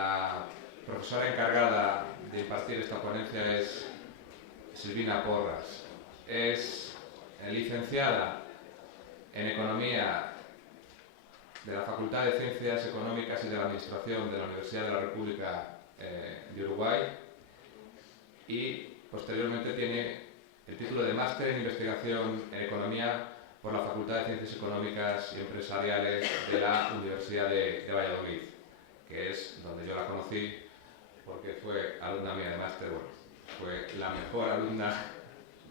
La profesora encargada de impartir esta ponencia es Silvina Porras. Es licenciada en Economía de la Facultad de Ciencias Económicas y de la Administración de la Universidad de la República de Uruguay y posteriormente tiene el título de Máster en Investigación en Economía por la Facultad de Ciencias Económicas y Empresariales de la Universidad de Valladolid, que es donde yo la conocí porque fue alumna mía de máster. Bueno, fue la mejor alumna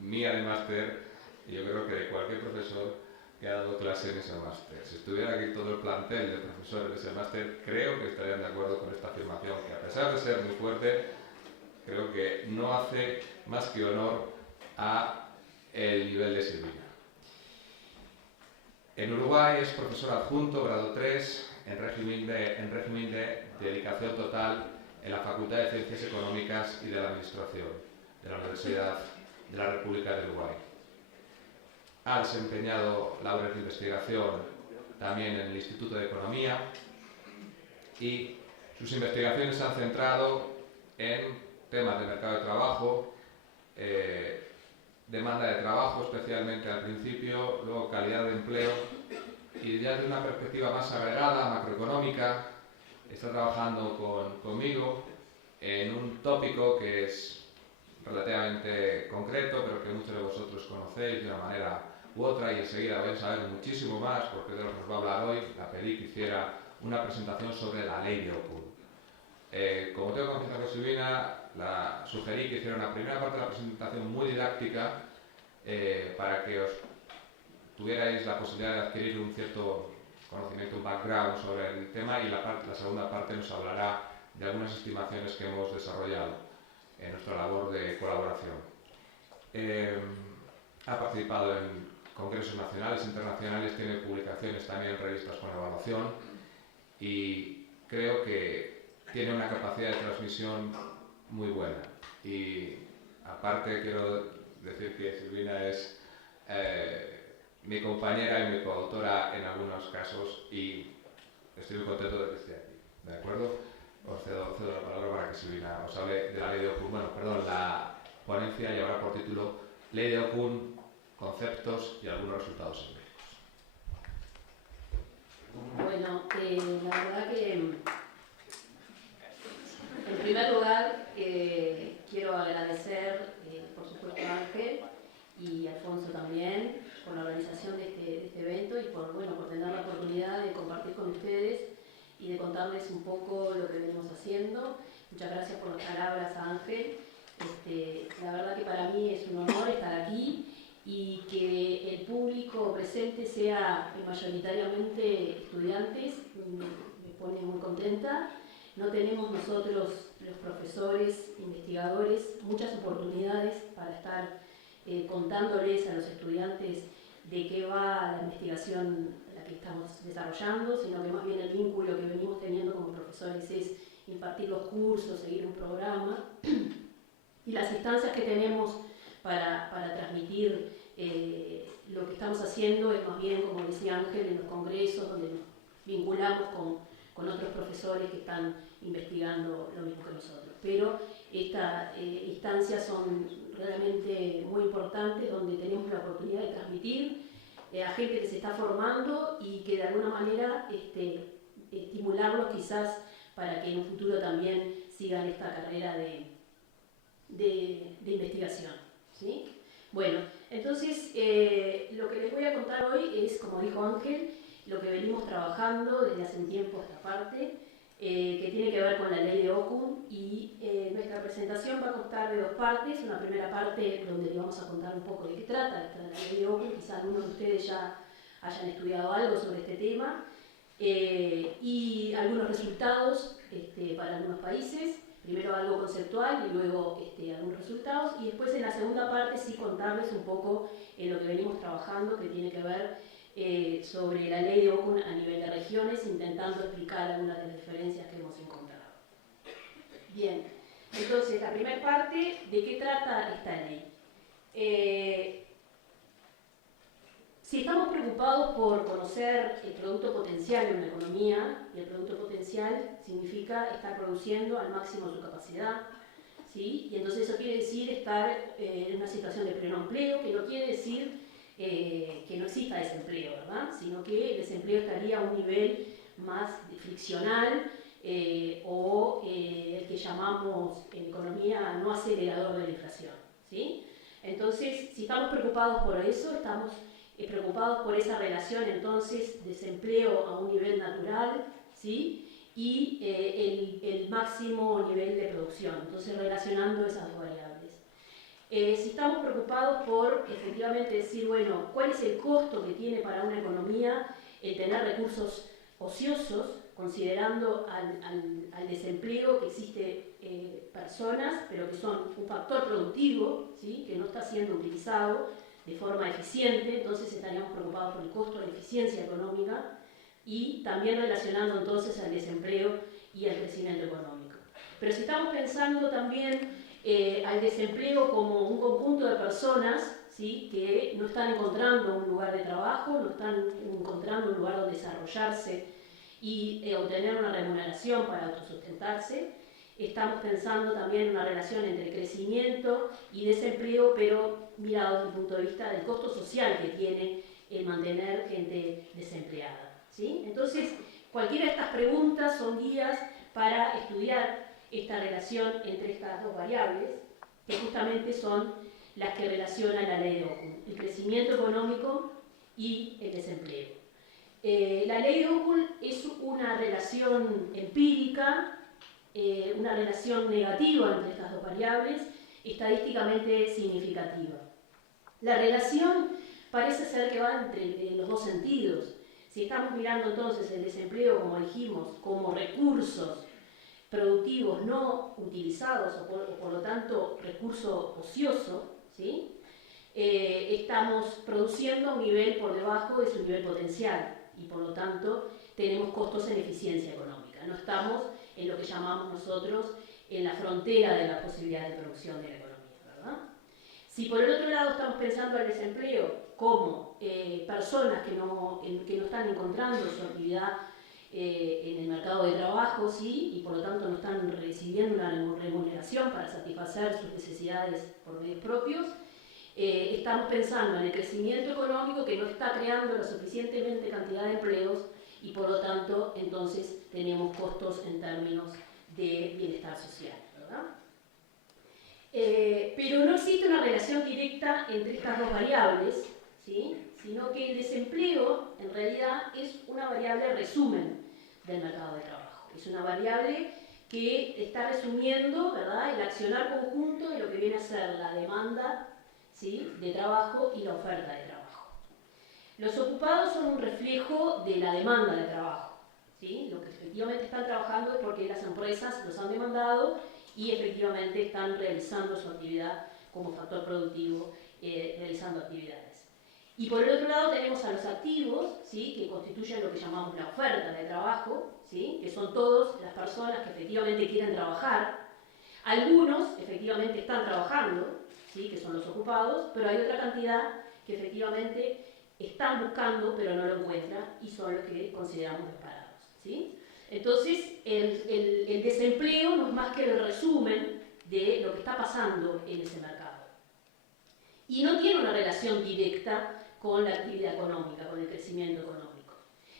mía de máster y yo creo que de cualquier profesor que ha dado clase en ese máster. Si estuviera aquí todo el plantel de profesores de ese máster, creo que estarían de acuerdo con esta afirmación, que a pesar de ser muy fuerte, creo que no hace más que honor a el nivel de Silvina. En Uruguay es profesor adjunto, grado 3, en régimen de dedicación total en la Facultad de Ciencias Económicas y de la Administración de la Universidad de la República de Uruguay. Ha desempeñado labores de investigación también en el Instituto de Economía y sus investigaciones se han centrado en temas de mercado de trabajo, demanda de trabajo especialmente al principio, luego calidad de empleo y ya de una perspectiva más agregada, macroeconómica, está trabajando conmigo en un tópico que es relativamente concreto, pero que muchos de vosotros conocéis de una manera u otra y enseguida vais a saber muchísimo más porque de lo que nos va a hablar hoy. La pedí que hiciera una presentación sobre la ley de Ocul. Como tengo confianza con Silvina, la sugerí que hiciera una primera parte de la presentación muy didáctica para que os tuvierais la posibilidad de adquirir un cierto conocimiento, un background sobre el tema, y la segunda parte nos hablará de algunas estimaciones que hemos desarrollado en nuestra labor de colaboración. Ha participado en congresos nacionales e internacionales, tiene publicaciones también en revistas con evaluación y creo que tiene una capacidad de transmisión muy buena. Y aparte quiero decir que Silvina es mi compañera y mi coautora en algunos casos y estoy muy contento de que esté aquí. ¿De acuerdo? Os cedo la palabra para que Silvina os hable de la ley de Ocul. Bueno, perdón, la ponencia llevará por título Ley de Ocul, conceptos y algunos resultados empíricos. Bueno, la verdad que en primer lugar quiero agradecer por supuesto a Ángel y a Alfonso también por la organización de este evento y por tener la oportunidad de compartir con ustedes y de contarles un poco lo que venimos haciendo. Muchas gracias por las palabras a Ángel. La verdad que para mí es un honor estar aquí y que el público presente sea mayoritariamente estudiantes, me pone muy contenta. No tenemos nosotros, los profesores, investigadores, muchas oportunidades para estar contándoles a los estudiantes de qué va la investigación la que estamos desarrollando, sino que más bien el vínculo que venimos teniendo como profesores es impartir los cursos, seguir un programa y las instancias que tenemos para transmitir lo que estamos haciendo es más bien, como decía Ángel, en los congresos donde nos vinculamos con otros profesores que están investigando lo mismo que nosotros. Pero estas instancias son realmente muy importantes, donde tenemos la oportunidad de transmitir a gente que se está formando y que de alguna manera estimularlos quizás para que en un futuro también sigan esta carrera de investigación, ¿sí? Bueno, entonces lo que les voy a contar hoy es, como dijo Ángel, lo que venimos trabajando desde hace un tiempo a esta parte, que tiene que ver con la ley de Ocul, y nuestra presentación va a constar de dos partes. Una primera parte donde les vamos a contar un poco de qué trata esta la ley de Ocul, quizás algunos de ustedes ya hayan estudiado algo sobre este tema, y algunos resultados para algunos países. Primero algo conceptual y luego algunos resultados, y después en la segunda parte sí contarles un poco en lo que venimos trabajando, que tiene que ver sobre la ley de Ocul a nivel de regiones, intentando explicar algunas de las diferencias que hemos encontrado. Bien, entonces la primera parte, ¿de qué trata esta ley? Si estamos preocupados por conocer el producto potencial de una economía, y el producto potencial potencial significa estar produciendo al máximo su capacidad, ¿sí? Y entonces eso quiere decir estar en una situación de pleno empleo, que no quiere decir que no exista desempleo, ¿verdad? Sino que el desempleo estaría a un nivel más friccional o el que llamamos en economía no acelerador de la inflación, ¿sí? Entonces, si estamos preocupados por eso, estamos preocupados por esa relación entonces desempleo a un nivel natural, ¿sí? Y el máximo nivel de producción, entonces relacionando esas dos variables. Si estamos preocupados por efectivamente decir, bueno, ¿cuál es el costo que tiene para una economía el tener recursos ociosos, considerando al desempleo que existe personas, pero que son un factor productivo, ¿sí? Que no está siendo utilizado de forma eficiente, entonces estaríamos preocupados por el costo de la eficiencia económica y también relacionando entonces al desempleo y al crecimiento económico. Pero si estamos pensando también al desempleo como un conjunto de personas, ¿sí? Que no están encontrando un lugar de trabajo, no están encontrando un lugar donde desarrollarse y obtener una remuneración para autosustentarse. Estamos pensando también en una relación entre crecimiento y desempleo, pero mirado desde el punto de vista del costo social que tiene el mantener gente desempleada, ¿sí? Entonces, cualquiera de estas preguntas son guías para estudiar esta relación entre estas dos variables, que justamente son las que relaciona la ley de Occam, el crecimiento económico y el desempleo. La ley de Occam es una relación empírica, una relación negativa entre estas dos variables, estadísticamente significativa. La relación parece ser que va entre los dos sentidos. Si estamos mirando entonces el desempleo, como dijimos, como recursos productivos no utilizados o por lo tanto recurso ocioso, ¿sí? Estamos produciendo a un nivel por debajo de su nivel potencial y por lo tanto tenemos costos en eficiencia económica. No estamos en lo que llamamos nosotros en la frontera de la posibilidad de producción de la economía, ¿verdad? Si por el otro lado estamos pensando al desempleo como personas que no están encontrando su actividad en el mercado de trabajo, ¿sí? Y por lo tanto no están recibiendo una remuneración para satisfacer sus necesidades por medios propios, estamos pensando en el crecimiento económico que no está creando la suficientemente cantidad de empleos y por lo tanto entonces tenemos costos en términos de bienestar social, ¿verdad? Pero no existe una relación directa entre estas dos variables, ¿sí? Sino que el desempleo en realidad es una variable resumen del mercado de trabajo. Es una variable que está resumiendo, ¿verdad?, el accionar conjunto de lo que viene a ser la demanda, ¿sí?, de trabajo y la oferta de trabajo. Los ocupados son un reflejo de la demanda de trabajo, ¿sí? Lo que efectivamente están trabajando es porque las empresas los han demandado y efectivamente están realizando su actividad como factor productivo, realizando actividades. Y por el otro lado tenemos a los activos, ¿sí?, que constituyen lo que llamamos la oferta de trabajo, ¿sí?, que son todas las personas que efectivamente quieren trabajar. Algunos efectivamente están trabajando, ¿sí?, que son los ocupados, pero hay otra cantidad que efectivamente están buscando pero no lo encuentran y son los que consideramos los parados, ¿sí? Entonces el desempleo no es más que el resumen de lo que está pasando en ese mercado. Y no tiene una relación directa con la actividad económica, con el crecimiento económico.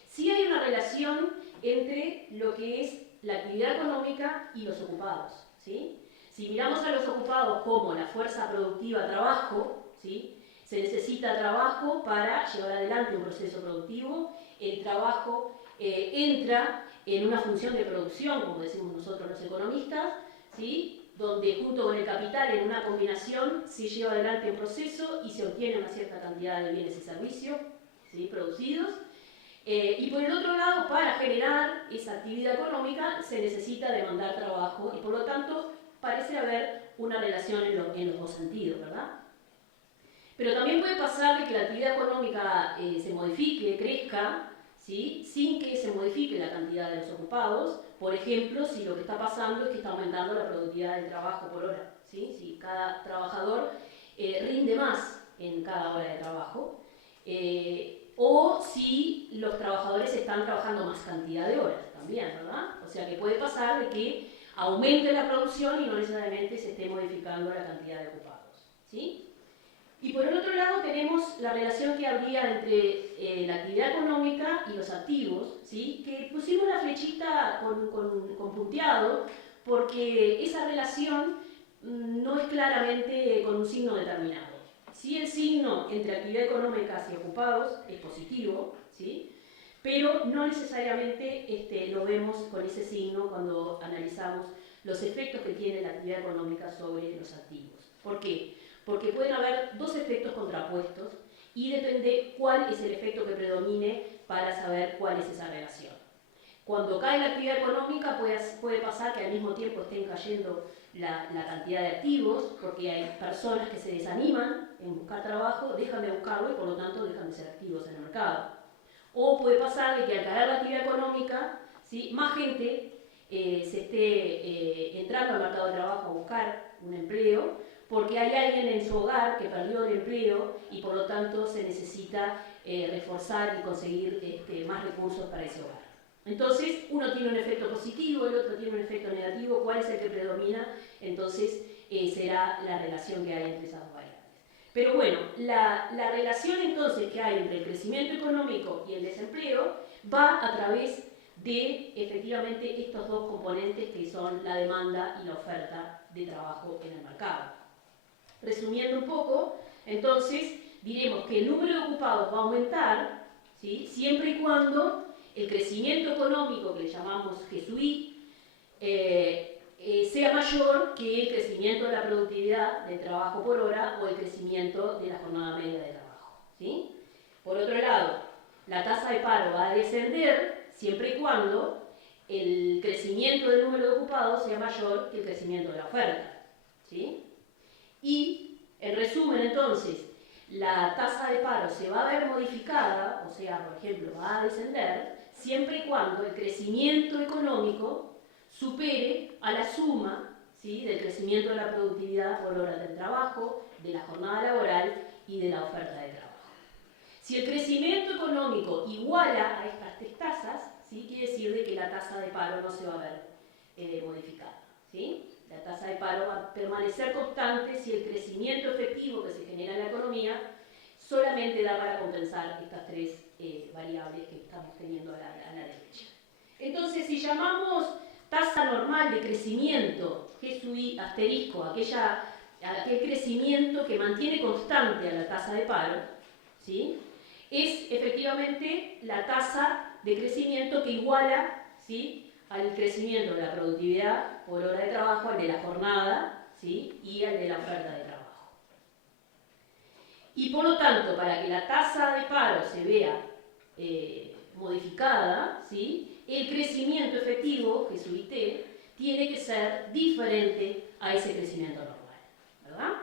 Sí hay una relación entre lo que es la actividad económica y los ocupados, ¿sí? Si miramos a los ocupados como la fuerza productiva trabajo, ¿sí?, se necesita trabajo para llevar adelante un proceso productivo. El trabajo entra en una función de producción, como decimos nosotros los economistas, ¿sí?, donde junto con el capital en una combinación se lleva adelante un proceso y se obtiene una cierta cantidad de bienes y servicios, ¿sí?, producidos. Y por el otro lado, para generar esa actividad económica se necesita demandar trabajo y por lo tanto parece haber una relación en los dos sentidos, ¿verdad? Pero también puede pasar de que la actividad económica se modifique, crezca, ¿sí?, sin que se modifique la cantidad de los ocupados. Por ejemplo, si lo que está pasando es que está aumentando la productividad del trabajo por hora, ¿sí? Si cada trabajador rinde más en cada hora de trabajo, o si los trabajadores están trabajando más cantidad de horas. también, ¿verdad? O sea que puede pasar de que aumente la producción y no necesariamente se esté modificando la cantidad de ocupados, ¿sí? Y por el otro lado tenemos la relación que habría entre la actividad económica y los activos, ¿sí? Que pusimos la flechita con punteado porque esa relación no es claramente con un signo determinado. Sí, el signo entre actividad económica y ocupados es positivo, ¿sí? Pero no necesariamente lo vemos con ese signo cuando analizamos los efectos que tiene la actividad económica sobre los activos. ¿Por qué? Porque pueden haber dos efectos contrapuestos y depende cuál es el efecto que predomine para saber cuál es esa relación. Cuando cae la actividad económica puede pasar que al mismo tiempo estén cayendo la cantidad de activos, porque hay personas que se desaniman en buscar trabajo, dejan de buscarlo y por lo tanto dejan de ser activos en el mercado. O puede pasar de que al caer la actividad económica, ¿sí?, más gente se esté entrando al mercado de trabajo a buscar un empleo, porque hay alguien en su hogar que perdió el empleo y por lo tanto se necesita reforzar y conseguir más recursos para ese hogar. Entonces, uno tiene un efecto positivo, el otro tiene un efecto negativo. ¿Cuál es el que predomina? Entonces, será la relación que hay entre esas dos variables. Pero bueno, la relación entonces que hay entre el crecimiento económico y el desempleo va a través de, efectivamente, estos dos componentes que son la demanda y la oferta de trabajo en el mercado. Resumiendo un poco, entonces, diremos que el número de ocupados va a aumentar, ¿sí?, siempre y cuando el crecimiento económico, que le llamamos GSUI, sea mayor que el crecimiento de la productividad del trabajo por hora o el crecimiento de la jornada media de trabajo, ¿sí? Por otro lado, la tasa de paro va a descender siempre y cuando el crecimiento del número de ocupados sea mayor que el crecimiento de la oferta, ¿sí? Y, en resumen, entonces, la tasa de paro se va a ver modificada, o sea, por ejemplo, va a descender, siempre y cuando el crecimiento económico supere a la suma, ¿sí?, del crecimiento de la productividad por hora del trabajo, de la jornada laboral y de la oferta de trabajo. Si el crecimiento económico iguala a estas tres tasas, ¿sí?, quiere decir de que la tasa de paro no se va a ver modificada, ¿sí? La tasa de paro va a permanecer constante si el crecimiento efectivo que se genera en la economía solamente da para compensar estas tres variables que estamos teniendo a la derecha. Entonces, si llamamos tasa normal de crecimiento, GSUI asterisco, aquel crecimiento que mantiene constante a la tasa de paro, ¿sí?, es efectivamente la tasa de crecimiento que iguala, ¿sí?, al crecimiento de la productividad por hora de trabajo, al de la jornada, ¿sí?, y al de la oferta de trabajo. Y por lo tanto, para que la tasa de paro se vea modificada, ¿sí?, el crecimiento efectivo, GSUI-T, tiene que ser diferente a ese crecimiento normal, ¿verdad?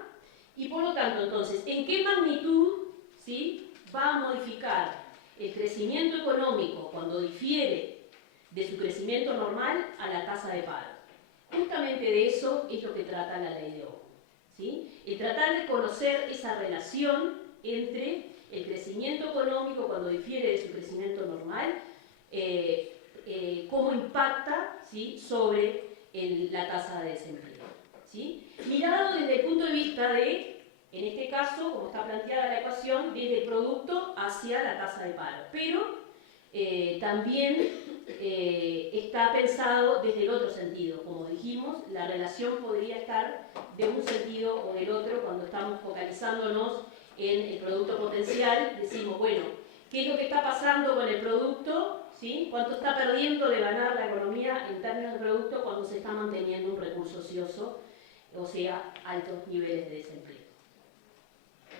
Y por lo tanto, entonces, ¿en qué magnitud, ¿sí?, va a modificar el crecimiento económico cuando difiere de su crecimiento normal a la tasa de paro? Justamente de eso es lo que trata la ley de Okum, ¿sí? El tratar de conocer esa relación entre el crecimiento económico cuando difiere de su crecimiento normal, cómo impacta, ¿sí?, sobre la tasa de desempleo, ¿sí? Mirado desde el punto de vista de, en este caso, como está planteada la ecuación, desde el producto hacia la tasa de paro, pero también está pensado desde el otro sentido. Como dijimos, la relación podría estar de un sentido o del otro. Cuando estamos focalizándonos en el producto potencial, decimos, bueno, ¿qué es lo que está pasando con el producto? ¿Sí? ¿Cuánto está perdiendo de ganar la economía en términos de producto cuando se está manteniendo un recurso ocioso, o sea, altos niveles de desempleo?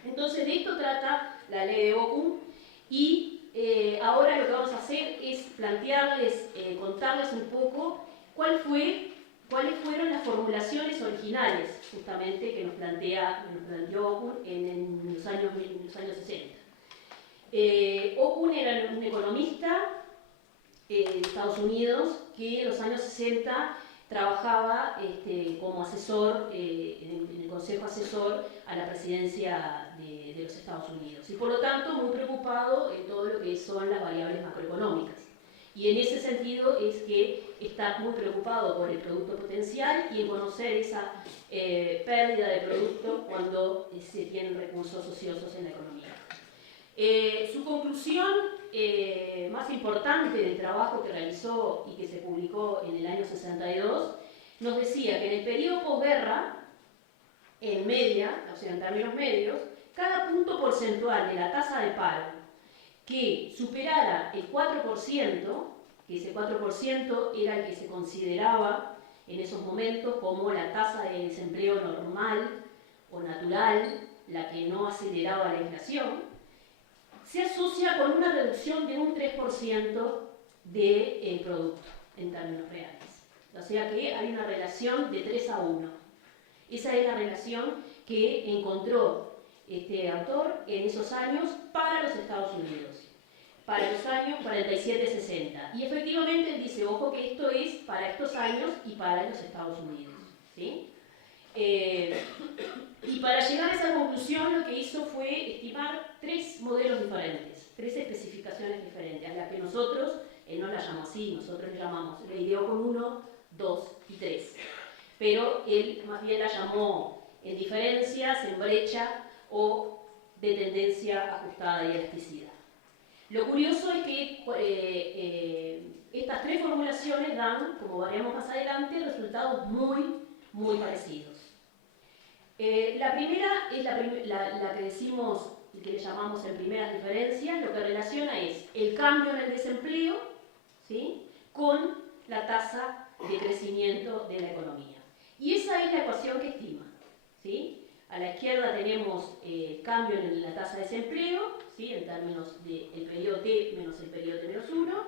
Entonces, de esto trata la ley de Okum y ahora lo que vamos a hacer es plantearles, contarles un poco cuáles fueron las formulaciones originales, justamente, que nos planteó Okum en los años 60. Okum era un economista de Estados Unidos que en los años 60 trabajaba como asesor en el Consejo Asesor a la presidencia de los Estados Unidos y por lo tanto muy preocupado en todo lo que son las variables macroeconómicas. Y en ese sentido es que está muy preocupado por el producto potencial y en conocer esa pérdida de producto cuando se tienen recursos ociosos en la economía. Su conclusión más importante del trabajo que realizó y que se publicó en el año 62 nos decía que en el periodo posguerra, en media, o sea en términos medios, cada punto porcentual de la tasa de paro que superara el 4%, que ese 4% era el que se consideraba en esos momentos como la tasa de desempleo normal o natural, la que no aceleraba la inflación, se asocia con una reducción de un 3% del producto en términos reales. O sea que hay una relación de 3-1. Esa es la relación que encontró este autor en esos años para los Estados Unidos, para los años 47-60. Y efectivamente él dice, ojo que esto es para estos años y para los Estados Unidos, ¿sí? Y para llegar a esa conclusión lo que hizo fue estimar 3 modelos diferentes, 3 especificaciones diferentes, a las que nosotros, él no las llamó así, nosotros le llamamos, le ideó con 1, 2 y 3. Pero él más bien la llamó en diferencias, en brecha o de tendencia ajustada y elasticidad. Lo curioso es que estas 3 formulaciones dan, como veremos más adelante, resultados muy parecidos. La primera es la que decimos, que le llamamos en primeras diferencias, lo que relaciona es el cambio en el desempleo, ¿sí?, con la tasa de crecimiento de la economía. Y esa es la ecuación que estima, ¿sí? A la izquierda tenemos el cambio en la tasa de desempleo, ¿sí?, en términos del periodo T menos el periodo T menos 1,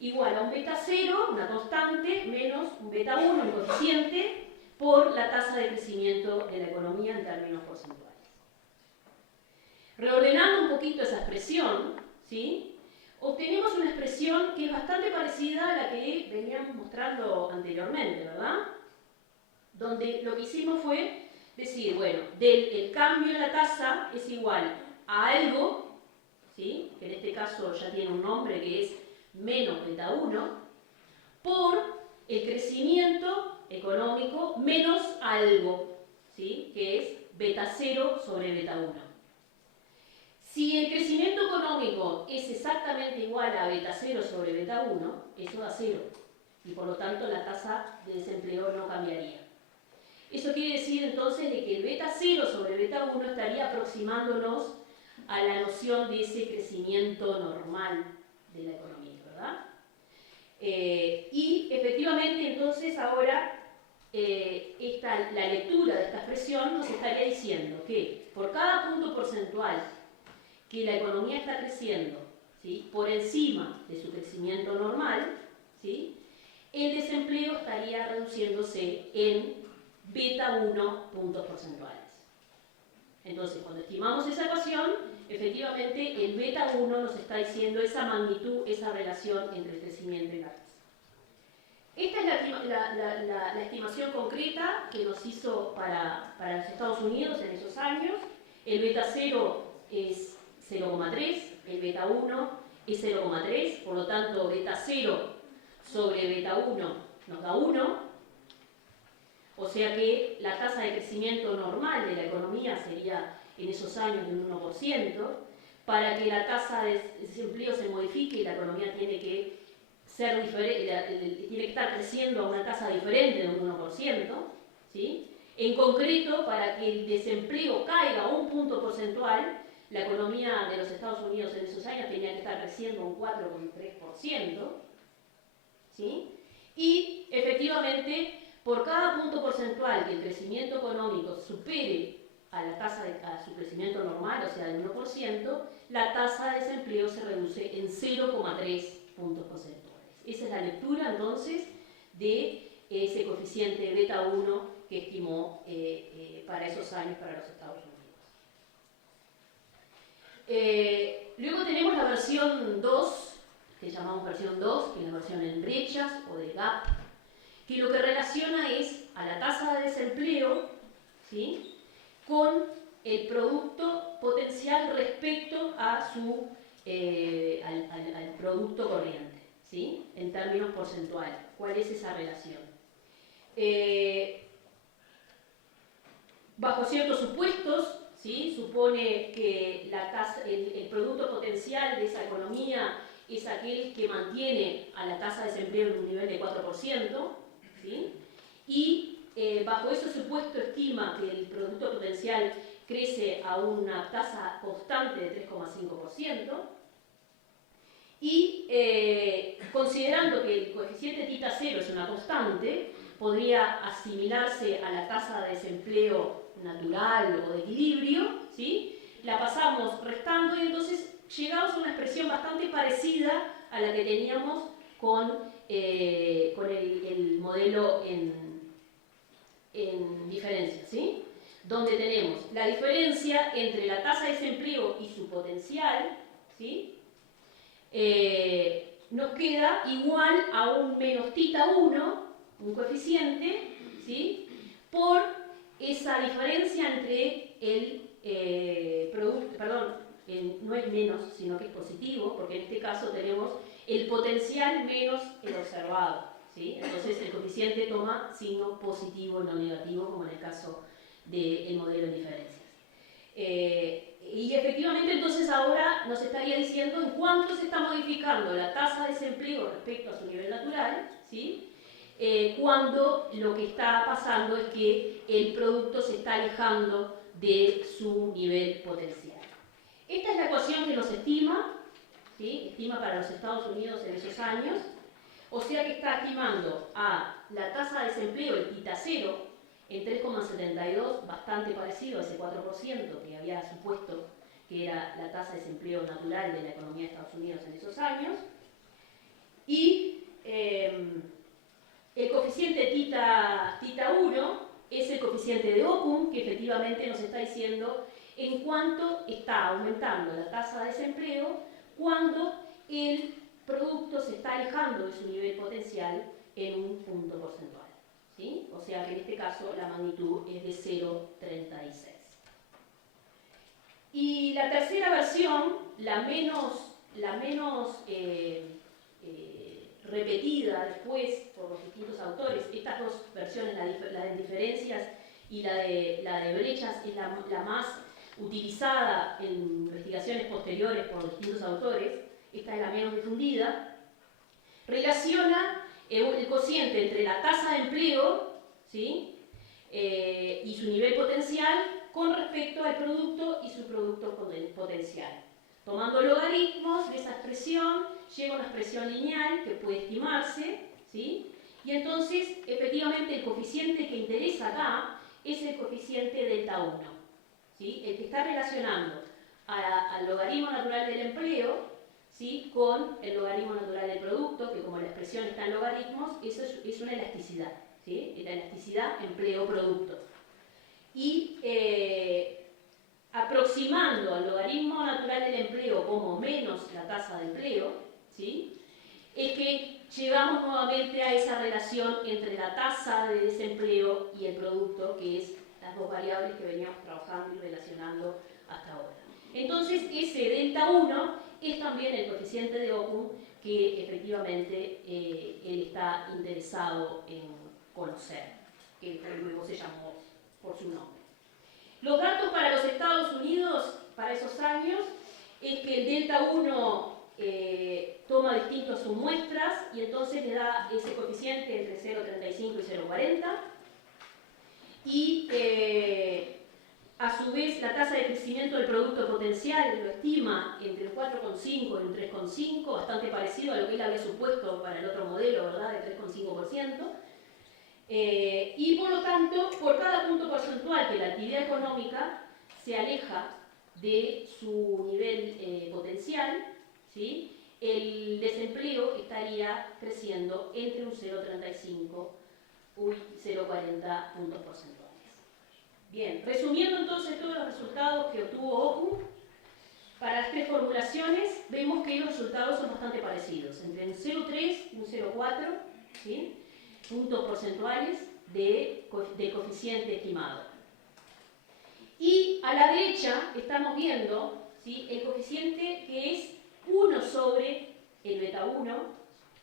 igual a un beta 0, una constante, menos un beta 1, un coeficiente, por la tasa de crecimiento de la economía en términos porcentuales. Reordenando un poquito esa expresión, ¿sí?, obtenemos una expresión que es bastante parecida a la que veníamos mostrando anteriormente, ¿verdad? Donde lo que hicimos fue decir, bueno, el cambio en la tasa es igual a algo, ¿sí?, que en este caso ya tiene un nombre que es menos beta 1, por el crecimiento económico menos algo, ¿sí?, que es beta 0 sobre beta 1. Si el crecimiento económico es exactamente igual a beta 0 sobre beta 1, eso da 0, y por lo tanto la tasa de desempleo no cambiaría. Eso quiere decir entonces de que el beta 0 sobre beta 1 estaría aproximándonos a la noción de ese crecimiento normal de la economía, ¿verdad? Y efectivamente entonces ahora la lectura de esta expresión nos estaría diciendo que por cada punto porcentual que la economía está creciendo, ¿sí?, por encima de su crecimiento normal, ¿sí?, el desempleo estaría reduciéndose en beta 1 puntos porcentuales. Entonces, cuando estimamos esa ecuación, efectivamente el beta 1 nos está diciendo esa magnitud, esa relación entre el crecimiento y la tasa. Esta es la estimación concreta que nos hizo para los Estados Unidos en esos años. El beta 0 es 0,3, el beta 1 es 0,3, por lo tanto beta 0 sobre beta 1 nos da 1, o sea que la tasa de crecimiento normal de la economía sería en esos años de un 1%. Para que la tasa de desempleo se modifique, la economía tiene que estar creciendo a una tasa diferente de un 1%, ¿sí? En concreto, para que el desempleo caiga a un punto porcentual, la economía de los Estados Unidos en esos años tenía que estar creciendo un 4,3%, ¿sí? Y efectivamente, por cada punto porcentual que el crecimiento económico supere a su crecimiento normal, o sea, del 1%, la tasa de desempleo se reduce en 0,3 puntos porcentuales. Esa es la lectura, entonces, de ese coeficiente beta 1 que estimó para esos años para los Estados Unidos. Luego tenemos la versión 2, que llamamos versión 2, que es la versión en brechas o de gap, que lo que relaciona es a la tasa de desempleo, ¿sí?, con el producto potencial respecto a al producto corriente, ¿sí? En términos porcentuales. ¿Cuál es esa relación? Bajo ciertos supuestos, ¿sí? Supone que el producto potencial de esa economía es aquel que mantiene a la tasa de desempleo en un nivel de 4%, ¿sí? Y bajo ese supuesto estima que el producto potencial crece a una tasa constante de 3,5%, y considerando que el coeficiente tita cero es una constante, podría asimilarse a la tasa de desempleo natural o de equilibrio, ¿sí? La pasamos restando y entonces llegamos a una expresión bastante parecida a la que teníamos con el modelo en diferencia, ¿sí? Donde tenemos la diferencia entre la tasa de desempleo y su potencial, ¿sí? Nos queda igual a un menos tita 1, un coeficiente, ¿sí? Por esa diferencia entre el producto, perdón, no es menos, sino que es positivo, porque en este caso tenemos el potencial menos el observado, ¿sí? Entonces el coeficiente toma signo positivo y no negativo, como en el caso del modelo de diferencias. Y efectivamente entonces ahora nos estaría diciendo en cuánto se está modificando la tasa de desempleo respecto a su nivel natural, ¿sí? Cuando lo que está pasando es que el producto se está alejando de su nivel potencial. Esta es la ecuación que nos estima, ¿sí? Estima para los Estados Unidos en esos años, o sea que está estimando a la tasa de desempleo, el tita cero, en 3,72, bastante parecido a ese 4% que había supuesto que era la tasa de desempleo natural de la economía de Estados Unidos en esos años. Y el coeficiente tita 1 es el coeficiente de Occam, que efectivamente nos está diciendo en cuánto está aumentando la tasa de desempleo cuando el producto se está alejando de su nivel potencial en un punto porcentual, ¿sí? O sea que en este caso la magnitud es de 0,36. Y la tercera versión, la menos repetida después por los distintos autores, estas dos versiones, la de diferencias y la de brechas, es la más utilizada en investigaciones posteriores por los distintos autores, esta es la menos difundida, relaciona el cociente entre la tasa de empleo, ¿sí? Y su nivel potencial con respecto al producto y su producto potencial. Tomando logaritmos de esa expresión, llega a una expresión lineal que puede estimarse, ¿sí? Y entonces, efectivamente, el coeficiente que interesa acá es el coeficiente delta 1, ¿sí? El que está relacionando al logaritmo natural del empleo, ¿sí? Con el logaritmo natural del producto, que como la expresión está en logaritmos, eso es una elasticidad, ¿sí? La elasticidad empleo-producto. Y aproximando al logaritmo natural del empleo como menos la tasa de empleo, ¿sí? Es que llegamos nuevamente a esa relación entre la tasa de desempleo y el producto, que es las dos variables que veníamos trabajando y relacionando hasta ahora. Entonces, ese delta 1 es también el coeficiente de Occam que efectivamente él está interesado en conocer, que luego se llamó por su nombre. Los datos para los Estados Unidos para esos años es que el delta 1 toma distintas submuestras y entonces le da ese coeficiente entre 0,35 y 0,40 y a su vez la tasa de crecimiento del producto potencial lo estima entre el 4,5 y el 3,5, bastante parecido a lo que él había supuesto para el otro modelo, ¿verdad?, de 3,5%. Y por lo tanto, por cada punto porcentual que la actividad económica se aleja de su nivel potencial, ¿sí?, el desempleo estaría creciendo entre un 0,35 y 0,40 puntos porcentuales. Bien, resumiendo entonces todos los resultados que obtuvo Occam, para las tres formulaciones vemos que los resultados son bastante parecidos, entre un 0,3 y un 0,4, ¿sí?, puntos porcentuales de coeficiente estimado. Y a la derecha estamos viendo, ¿sí?, el coeficiente que es 1 sobre el beta 1,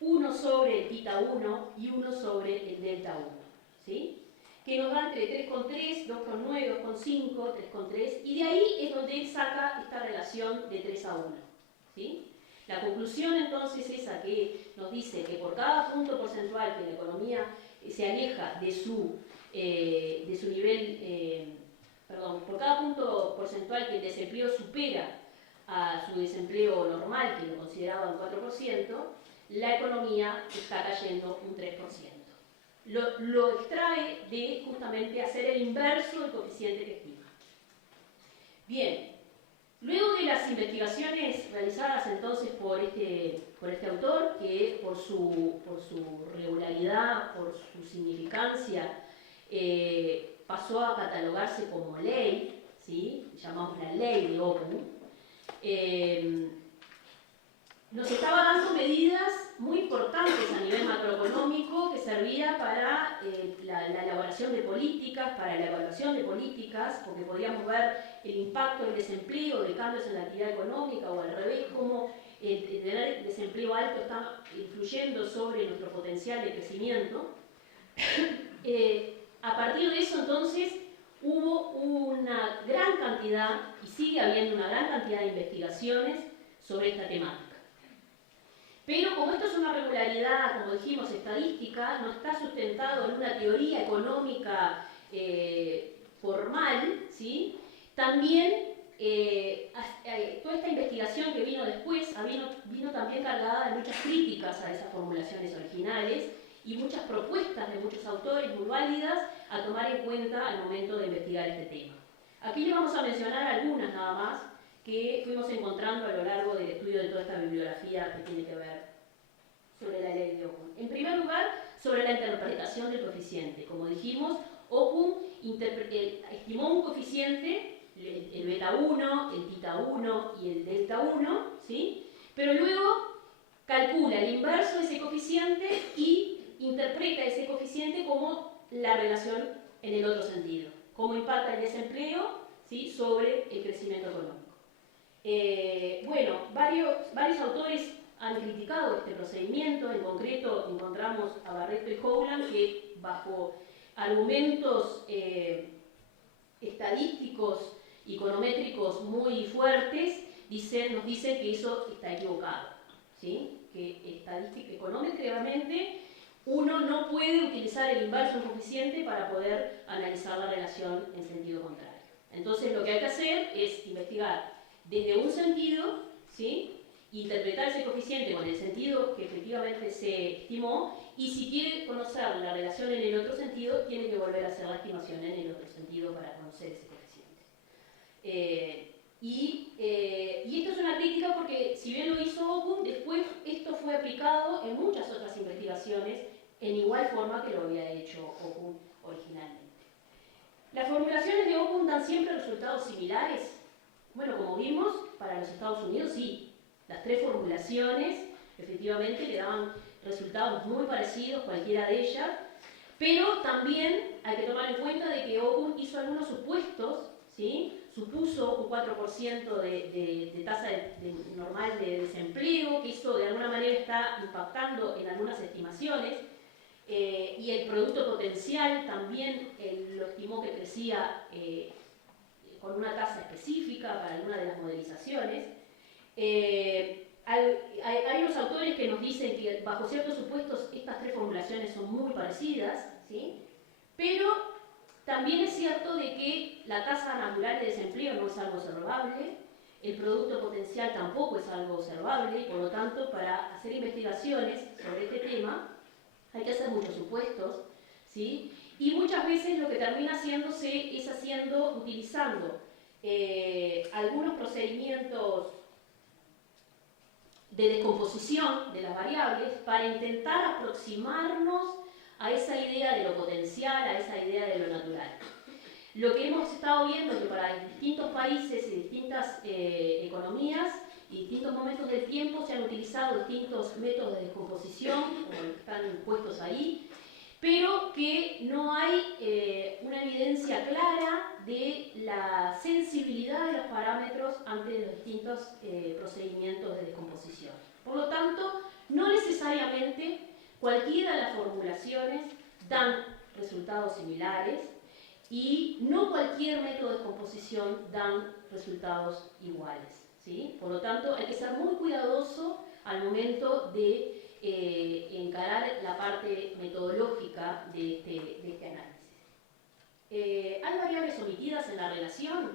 uno sobre el tita 1 y uno sobre el delta 1, ¿sí? Que nos da entre 3,3, 2,9, 2,5, 3,3, y de ahí es donde él saca esta relación de 3:1, ¿sí? La conclusión entonces es esa que nos dice que por cada punto porcentual que la economía se aleja de su nivel, por cada punto porcentual que el desempleo supera a su desempleo normal, que lo consideraba un 4%, la economía está cayendo un 3%. Lo extrae de justamente hacer el inverso del coeficiente que estima. Bien, luego de las investigaciones realizadas entonces por este autor, que por su regularidad, por su significancia, pasó a catalogarse como ley, ¿sí? Llamamos la ley de Ockham, nos estaba dando medidas muy importantes a nivel macroeconómico que servía para la elaboración de políticas, para la evaluación de políticas, porque podíamos ver el impacto del desempleo, de cambios en la actividad económica, o al revés, cómo el tener desempleo alto está influyendo sobre nuestro potencial de crecimiento. A partir de eso, entonces, hubo una gran cantidad, y sigue habiendo una gran cantidad de investigaciones sobre esta temática. Pero como esto es una regularidad, como dijimos, estadística, no está sustentado en una teoría económica formal, ¿sí? También toda esta investigación que vino después vino también cargada de muchas críticas a esas formulaciones originales y muchas propuestas de muchos autores muy válidas a tomar en cuenta al momento de investigar este tema. Aquí le vamos a mencionar algunas nada más que fuimos encontrando a lo largo del estudio de toda esta bibliografía que tiene que ver sobre la ley de Ockham. En primer lugar, sobre la interpretación del coeficiente. Como dijimos, Ockham estimó un coeficiente, el beta 1, el tita 1 y el delta 1, ¿sí? Pero luego calcula el inverso de ese coeficiente y interpreta ese coeficiente como la relación en el otro sentido. Cómo impacta el desempleo, ¿sí? Sobre el crecimiento económico. Bueno, varios autores han criticado este procedimiento. En concreto encontramos a Barreto y Howland que bajo argumentos estadísticos y econométricos muy fuertes nos dicen que eso está equivocado, ¿sí? Que económicamente uno no puede utilizar el inverso del coeficiente para poder analizar la relación en sentido contrario. Entonces lo que hay que hacer es investigar desde un sentido, ¿sí? Interpretar ese coeficiente con el sentido que efectivamente se estimó, y si quiere conocer la relación en el otro sentido, tiene que volver a hacer la estimación en el otro sentido para conocer ese coeficiente. Y esto es una crítica porque, si bien lo hizo Ockham, después esto fue aplicado en muchas otras investigaciones en igual forma que lo había hecho Ockham originalmente. ¿Las formulaciones de Ockham dan siempre resultados similares? Bueno, como vimos, para los Estados Unidos sí. Las tres formulaciones efectivamente le daban resultados muy parecidos, cualquiera de ellas, pero también hay que tomar en cuenta de que Ockham hizo algunos supuestos, ¿sí? Supuso un 4% de tasa normal de desempleo, que eso de alguna manera está impactando en algunas estimaciones, y el producto potencial también lo estimó que crecía con una tasa específica para alguna de las modelizaciones. Hay unos autores que nos dicen que bajo ciertos supuestos estas tres formulaciones son muy parecidas, ¿sí? Pero también es cierto de que la tasa natural de desempleo no es algo observable, el producto potencial tampoco es algo observable, y por lo tanto para hacer investigaciones sobre este tema hay que hacer muchos supuestos, ¿sí? Y muchas veces lo que termina haciéndose es utilizando algunos procedimientos de descomposición de las variables para intentar aproximarnos a esa idea de lo potencial, a esa idea de lo natural. Lo que hemos estado viendo es que para distintos países y distintas economías y distintos momentos del tiempo se han utilizado distintos métodos de descomposición, como están puestos ahí, pero que no hay una evidencia clara de la sensibilidad de los parámetros ante los distintos procedimientos de descomposición. Por lo tanto, no necesariamente cualquiera de las formulaciones dan resultados similares y no cualquier método de descomposición dan resultados iguales, ¿sí? Por lo tanto, hay que ser muy cuidadoso al momento de encarar la parte metodológica de este análisis. ¿Hay variables omitidas en la relación?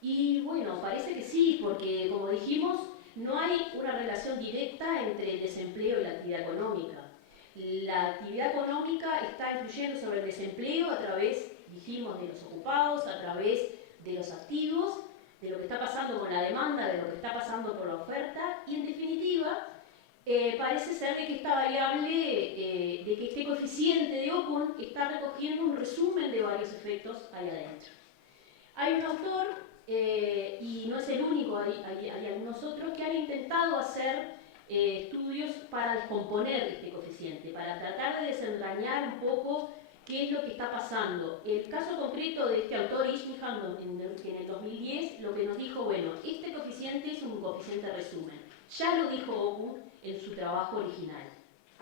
Y bueno, parece que sí, porque como dijimos, no hay una relación directa entre el desempleo y la actividad económica. La actividad económica está influyendo sobre el desempleo a través, dijimos, de los ocupados, a través de los activos, de lo que está pasando con la demanda, de lo que está pasando con la oferta, y en definitiva, parece ser de que esta variable, de que este coeficiente de Okun está recogiendo un resumen de varios efectos ahí adentro. Hay un autor, y no es el único, hay algunos otros que han intentado hacer estudios para descomponer este coeficiente, para tratar de desentrañar un poco qué es lo que está pasando. El caso concreto de este autor, Ishnihan, en el 2010, lo que nos dijo, bueno, este coeficiente es un coeficiente de resumen. Ya lo dijo Okun en su trabajo original,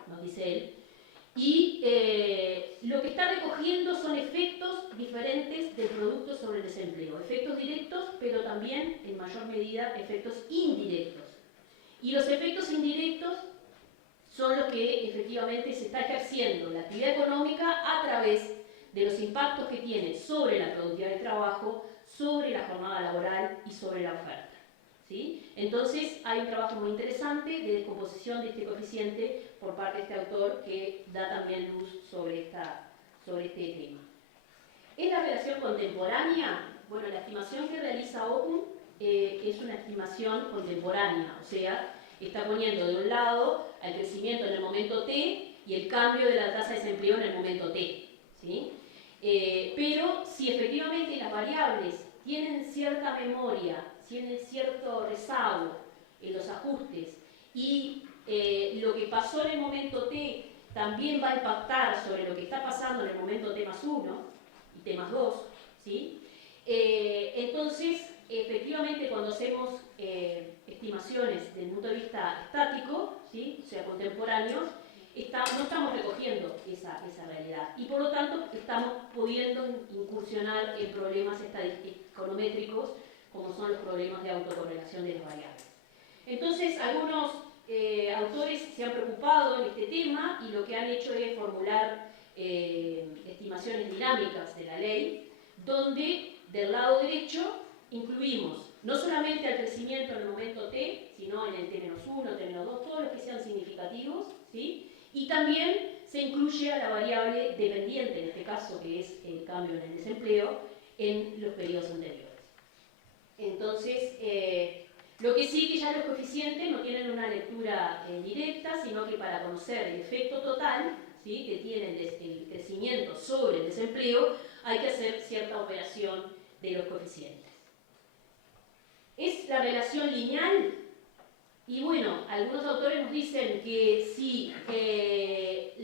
nos dice él. Y lo que está recogiendo son efectos diferentes del producto sobre el desempleo. Efectos directos, pero también, en mayor medida, efectos indirectos. Y los efectos indirectos son los que efectivamente se está ejerciendo la actividad económica a través de los impactos que tiene sobre la productividad del trabajo, sobre la jornada laboral y sobre la oferta, ¿sí? Entonces hay un trabajo muy interesante de descomposición de este coeficiente por parte de este autor que da también luz sobre este tema. ¿Es la relación contemporánea? Bueno, la estimación que realiza Okun es una estimación contemporánea, o sea, está poniendo de un lado al crecimiento en el momento T y el cambio de la tasa de desempleo en el momento T, ¿sí? Pero si efectivamente las variables tienen cierta memoria, tienen cierto rezago en los ajustes y lo que pasó en el momento T también va a impactar sobre lo que está pasando en el momento T más 1 y T más 2, ¿sí? Entonces, efectivamente, cuando hacemos estimaciones desde el punto de vista estático, ¿sí? O sea, contemporáneos, no estamos recogiendo esa realidad y por lo tanto estamos pudiendo incursionar en problemas econométricos como son los problemas de autocorrelación de las variables. Entonces, algunos autores se han preocupado en este tema y lo que han hecho es formular estimaciones dinámicas de la ley, donde del lado derecho incluimos no solamente al crecimiento en el momento T, sino en el T-1, T-2, todos los que sean significativos, ¿sí? Y también se incluye a la variable dependiente, en este caso, que es el cambio en el desempleo, en los periodos anteriores. Entonces, lo que sí que ya los coeficientes no tienen una lectura directa, sino que para conocer el efecto total, ¿sí? Que tiene el crecimiento sobre el desempleo, hay que hacer cierta operación de los coeficientes. ¿Es la relación lineal? Y bueno, algunos autores nos dicen que si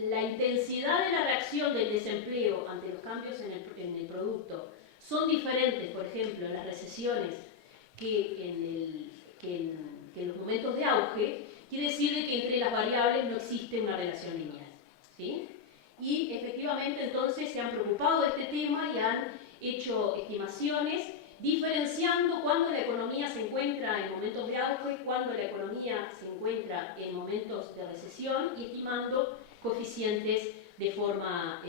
la intensidad de la reacción del desempleo ante los cambios en el producto son diferentes, por ejemplo, en las recesiones que en los momentos de auge, quiere decir que entre las variables no existe una relación lineal, ¿sí? Y efectivamente entonces se han preocupado de este tema y han hecho estimaciones diferenciando cuando la economía se encuentra en momentos de auge, cuando la economía se encuentra en momentos de recesión y estimando coeficientes de forma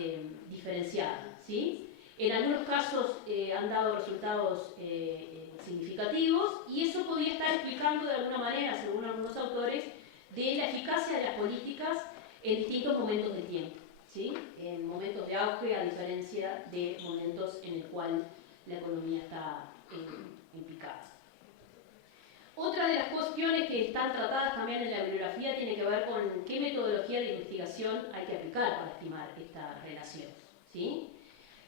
diferenciada, ¿sí? En algunos casos han dado resultados significativos y eso podría estar explicando de alguna manera, según algunos autores, de la eficacia de las políticas en distintos momentos del tiempo, ¿sí? En momentos de auge, a diferencia de momentos en el cual la economía está implicada. Otra de las cuestiones que están tratadas también en la bibliografía tiene que ver con qué metodología de investigación hay que aplicar para estimar esta relación, ¿sí?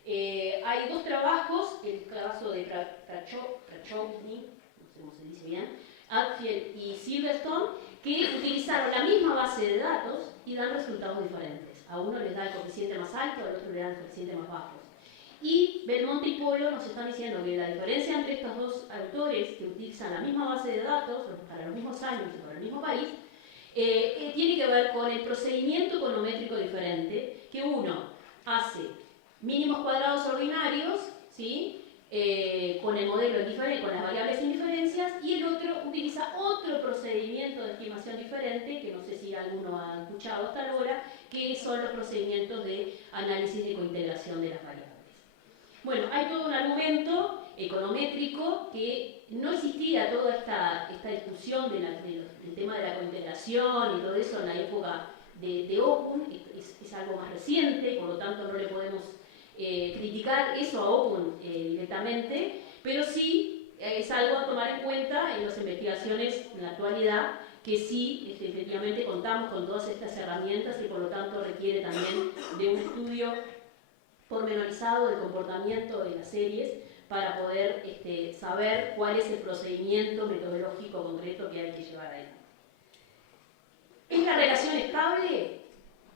Hay dos trabajos, el caso de Prachowny, no sé cómo se dice bien, Hadfield y Silverstone, que utilizaron la misma base de datos y dan resultados diferentes. A uno les da el coeficiente más alto, al otro le da el coeficiente más bajo. Y Belmonte y Polo nos están diciendo que la diferencia entre estos dos autores que utilizan la misma base de datos para los mismos años y para el mismo país tiene que ver con el procedimiento econométrico diferente, que uno hace mínimos cuadrados ordinarios, ¿sí? Con el modelo diferente, con las variables indiferencias, y el otro utiliza otro procedimiento de estimación diferente, que no sé si alguno ha escuchado hasta ahora, que son los procedimientos de análisis de cointegración de las variables. Bueno, hay todo un argumento econométrico que no existía toda esta discusión del tema de la cointegración y todo eso en la época de Okun, es algo más reciente, por lo tanto no le podemos criticar eso a Okun directamente, pero sí es algo a tomar en cuenta en las investigaciones en la actualidad, que sí efectivamente contamos con todas estas herramientas y por lo tanto requiere también de un estudio pormenorizado del comportamiento de las series para poder saber cuál es el procedimiento metodológico concreto que hay que llevar adelante. ¿Es la relación estable?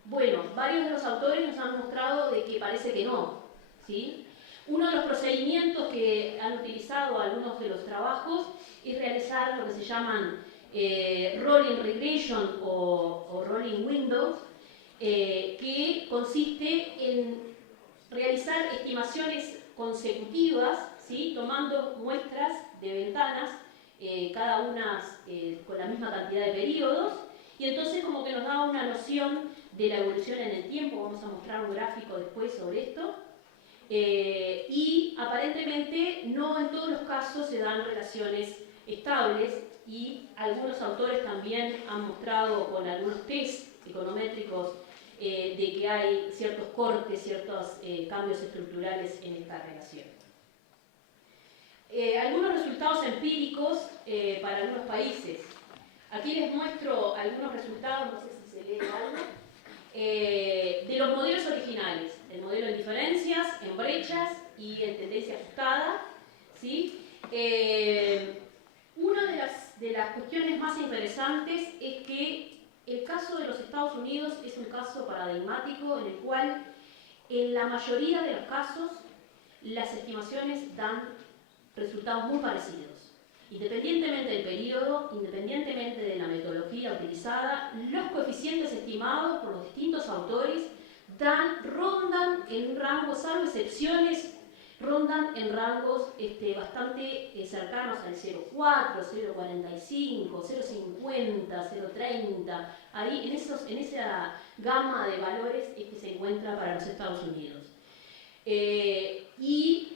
Bueno, varios de los autores nos han mostrado de que parece que no, ¿sí? Uno de los procedimientos que han utilizado algunos de los trabajos es realizar lo que se llaman rolling regression o rolling windows, que consiste en realizar estimaciones consecutivas, ¿sí? Tomando muestras de ventanas, cada una con la misma cantidad de periodos, y entonces como que nos da una noción de la evolución en el tiempo. Vamos a mostrar un gráfico después sobre esto. Y aparentemente no en todos los casos se dan relaciones estables, y algunos autores también han mostrado con algunos test econométricos de que hay ciertos cortes, ciertos cambios estructurales en esta relación. Algunos resultados empíricos para algunos países. Aquí les muestro algunos resultados, no sé si se lee algo, de los modelos originales. El modelo en diferencias, en brechas y en tendencia ajustada, ¿sí? Una de las cuestiones más interesantes es que el caso de los Estados Unidos es un caso paradigmático en el cual en la mayoría de los casos las estimaciones dan resultados muy parecidos. Independientemente del periodo, independientemente de la metodología utilizada, los coeficientes estimados por los distintos autores rondan en un rango, salvo excepciones, rondan en rangos bastante cercanos al 0,4, 0,45, 0,50, 0,30. Ahí en esa gama de valores es que se encuentra para los Estados Unidos. Y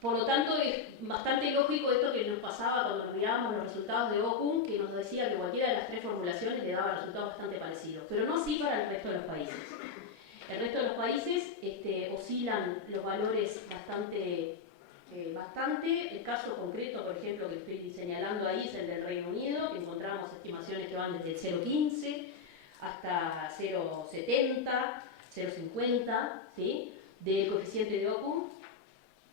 por lo tanto es bastante lógico esto que nos pasaba cuando mirábamos los resultados de Okun, que nos decía que cualquiera de las tres formulaciones le daba resultados bastante parecidos, pero no así para el resto de los países. El resto de los países oscilan los valores bastante. El caso concreto, por ejemplo, que estoy señalando ahí es el del Reino Unido, que encontramos estimaciones que van desde el 0,15 hasta 0,70, 0,50, ¿sí? Del coeficiente de Okun.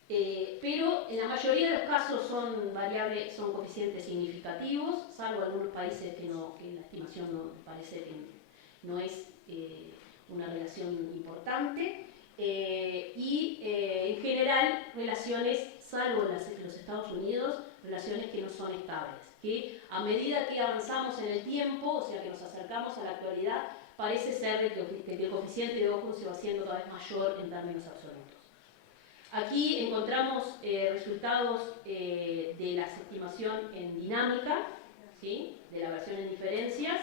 Pero en la mayoría de los casos son coeficientes significativos, salvo algunos países que la estimación parece que no es una relación importante, y en general relaciones, salvo en los Estados Unidos, relaciones que no son estables, que a medida que avanzamos en el tiempo, o sea que nos acercamos a la actualidad, parece ser que el coeficiente de Okun se va haciendo cada vez mayor en términos absolutos. Aquí encontramos resultados de la estimación en dinámica, ¿sí? De la versión en diferencias,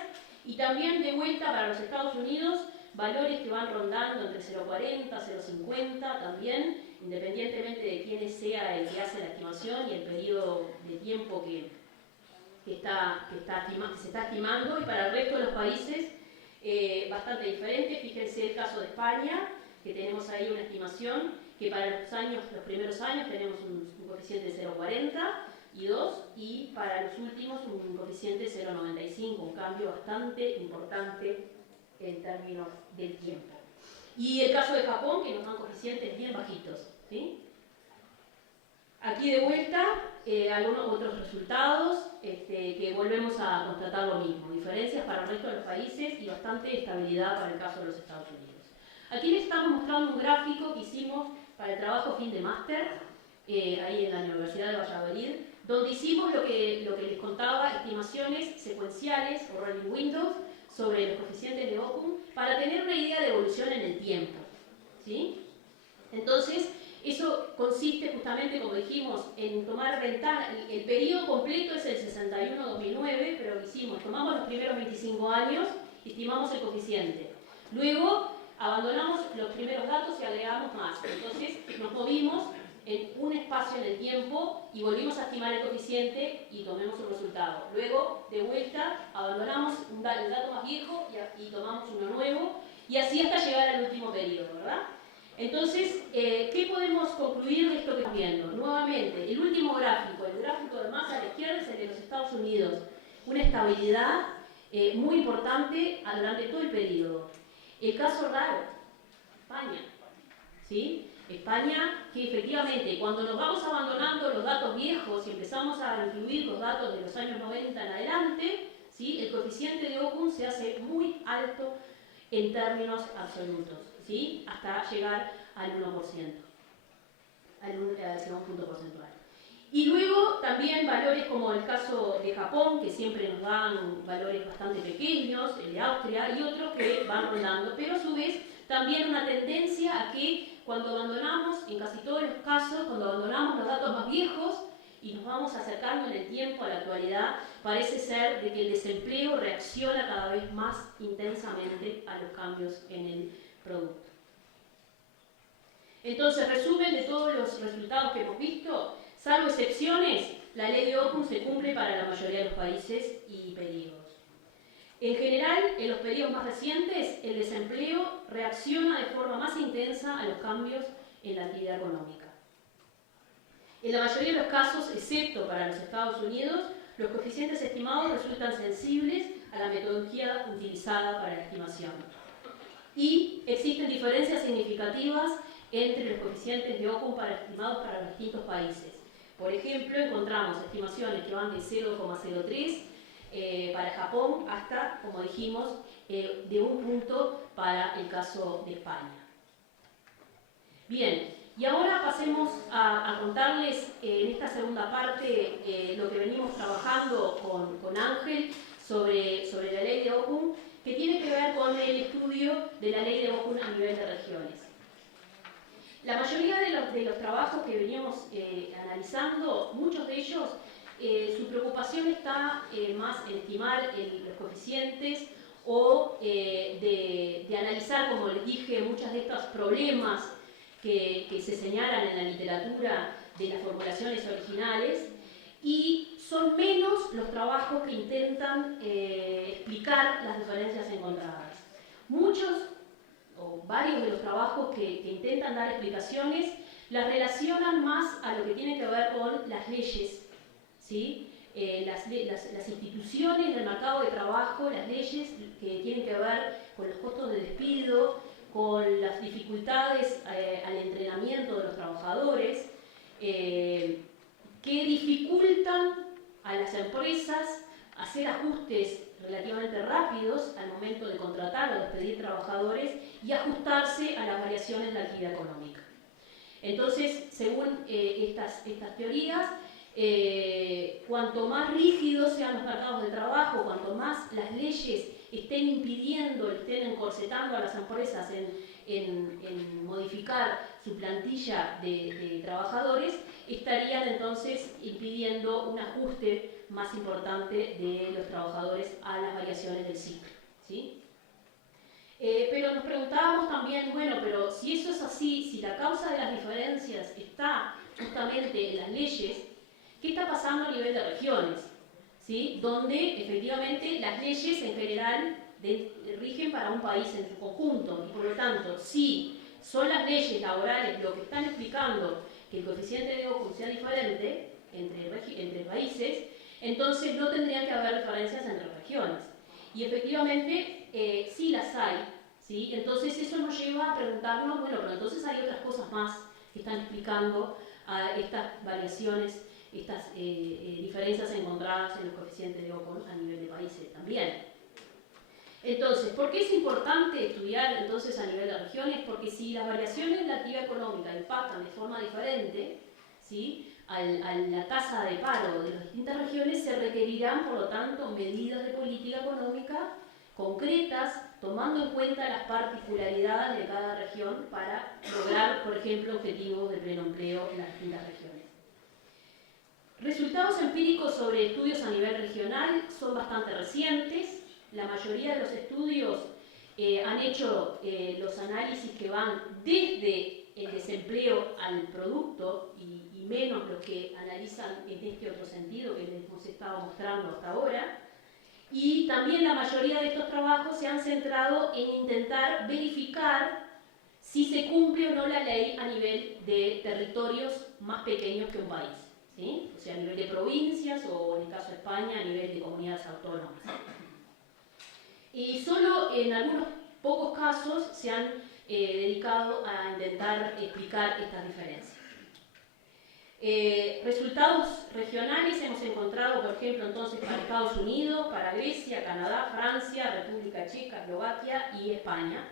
y también de vuelta para los Estados Unidos, valores que van rondando entre 0,40, 0,50 también, independientemente de quién sea el que hace la estimación y el periodo de tiempo que se está estimando, y para el resto de los países bastante diferente. Fíjense el caso de España, que tenemos ahí una estimación que para los primeros años tenemos un coeficiente de 0,40 y 2, y para los últimos un coeficiente de 0,95, un cambio bastante importante en términos del tiempo. Y el caso de Japón, que nos dan coeficientes bien bajitos, ¿sí? Aquí de vuelta algunos otros resultados que volvemos a constatar lo mismo, diferencias para el resto de los países y bastante estabilidad para el caso de los Estados Unidos. Aquí les estamos mostrando un gráfico que hicimos para el trabajo fin de máster, ahí en la Universidad de Valladolid, donde hicimos lo que les contaba, estimaciones secuenciales o rolling windows sobre los coeficientes de Ockham para tener una idea de evolución en el tiempo, ¿sí? Entonces, eso consiste justamente, como dijimos, en tomar ventana. El periodo completo es el 61-2009, pero lo hicimos, tomamos los primeros 25 años y estimamos el coeficiente. Luego, abandonamos los primeros datos y agregamos más. Entonces, nos movimos en un espacio en el tiempo y volvimos a estimar el coeficiente y tomemos un resultado. Luego, de vuelta, abandonamos el dato más viejo y tomamos uno nuevo, y así hasta llegar al último periodo, ¿verdad? Entonces, ¿qué podemos concluir de esto que estamos viendo? Nuevamente, el último gráfico, el gráfico de más a la izquierda, es el de los Estados Unidos. Una estabilidad muy importante durante todo el periodo. El caso raro, España, ¿sí? España, que efectivamente, cuando nos vamos abandonando los datos viejos y empezamos a incluir los datos de los años 90 en adelante, ¿sí? El coeficiente de Ockham se hace muy alto en términos absolutos, ¿sí? Hasta llegar al 1%, al un punto porcentual. Y luego también valores como el caso de Japón, que siempre nos dan valores bastante pequeños, el de Austria, y otros que van rondando, pero a su vez también una tendencia a que cuando abandonamos, en casi todos los casos, cuando abandonamos los datos más viejos y nos vamos acercando en el tiempo a la actualidad, parece ser de que el desempleo reacciona cada vez más intensamente a los cambios en el producto. Entonces, resumen de todos los resultados que hemos visto, salvo excepciones, la ley de Ockham se cumple para la mayoría de los países y periodos. En general, en los periodos más recientes, el desempleo reacciona de forma más intensa a los cambios en la actividad económica. En la mayoría de los casos, excepto para los Estados Unidos, los coeficientes estimados resultan sensibles a la metodología utilizada para la estimación. Y existen diferencias significativas entre los coeficientes de Ockham estimados para los distintos países. Por ejemplo, encontramos estimaciones que van de 0,03 para Japón hasta, como dijimos, de 1 punto para el caso de España. Bien, y ahora pasemos a contarles en esta segunda parte lo que venimos trabajando con Ángel sobre la ley de Ockham, que tiene que ver con el estudio de la ley de Ockham a nivel de regiones. La mayoría de los trabajos que veníamos analizando, muchos de ellos, su preocupación está más en estimar los coeficientes o de analizar, como les dije, muchos de estos problemas que se señalan en la literatura de las formulaciones originales, y son menos los trabajos que intentan explicar las diferencias encontradas. Muchos o varios de los trabajos que intentan dar explicaciones las relacionan más a lo que tiene que ver con las leyes, ¿sí? Las instituciones del mercado de trabajo, las leyes que tienen que ver con los costos de despido, con las dificultades al entrenamiento de los trabajadores, que dificultan a las empresas hacer ajustes relativamente rápidos al momento de contratar o despedir trabajadores y ajustarse a las variaciones de la actividad económica. Entonces, según estas teorías, cuanto más rígidos sean los mercados de trabajo, cuanto más las leyes estén impidiendo, estén encorsetando a las empresas en modificar su plantilla de trabajadores, estarían entonces impidiendo un ajuste más importante de los trabajadores a las variaciones del ciclo, ¿sí? Pero nos preguntábamos también, bueno, pero si eso es así, si la causa de las diferencias está justamente en las leyes, ¿qué está pasando a nivel de regiones? ¿Sí? Donde efectivamente las leyes en general rigen para un país en su conjunto, y por lo tanto, si son las leyes laborales lo que están explicando que el coeficiente de Ockham sea diferente entre países, entonces no tendrían que haber diferencias entre regiones. Y efectivamente sí las hay, ¿sí? Entonces eso nos lleva a preguntarnos, bueno, pero entonces hay otras cosas más que están explicando estas variaciones, estas diferencias encontradas en los coeficientes de Ockham a nivel de países también. Entonces, ¿por qué es importante estudiar entonces a nivel de regiones? Porque si las variaciones de la actividad económica impactan de forma diferente, ¿sí? a la tasa de paro de las distintas regiones, se requerirán, por lo tanto, medidas de política económica concretas, tomando en cuenta las particularidades de cada región para lograr, por ejemplo, objetivos de pleno empleo en las distintas regiones. Resultados empíricos sobre estudios a nivel regional son bastante recientes. La mayoría de los estudios han hecho los análisis que van desde el desempleo al producto y menos los que analizan en este otro sentido que les hemos estado mostrando hasta ahora. Y también la mayoría de estos trabajos se han centrado en intentar verificar si se cumple o no la ley a nivel de territorios más pequeños que un país, ¿sí? O sea, a nivel de provincias o, en el caso de España, a nivel de comunidades autónomas. Y solo en algunos pocos casos se han dedicado a intentar explicar estas diferencias. Resultados regionales hemos encontrado, por ejemplo, entonces para Estados Unidos, para Grecia, Canadá, Francia, República Checa, Eslovaquia y España.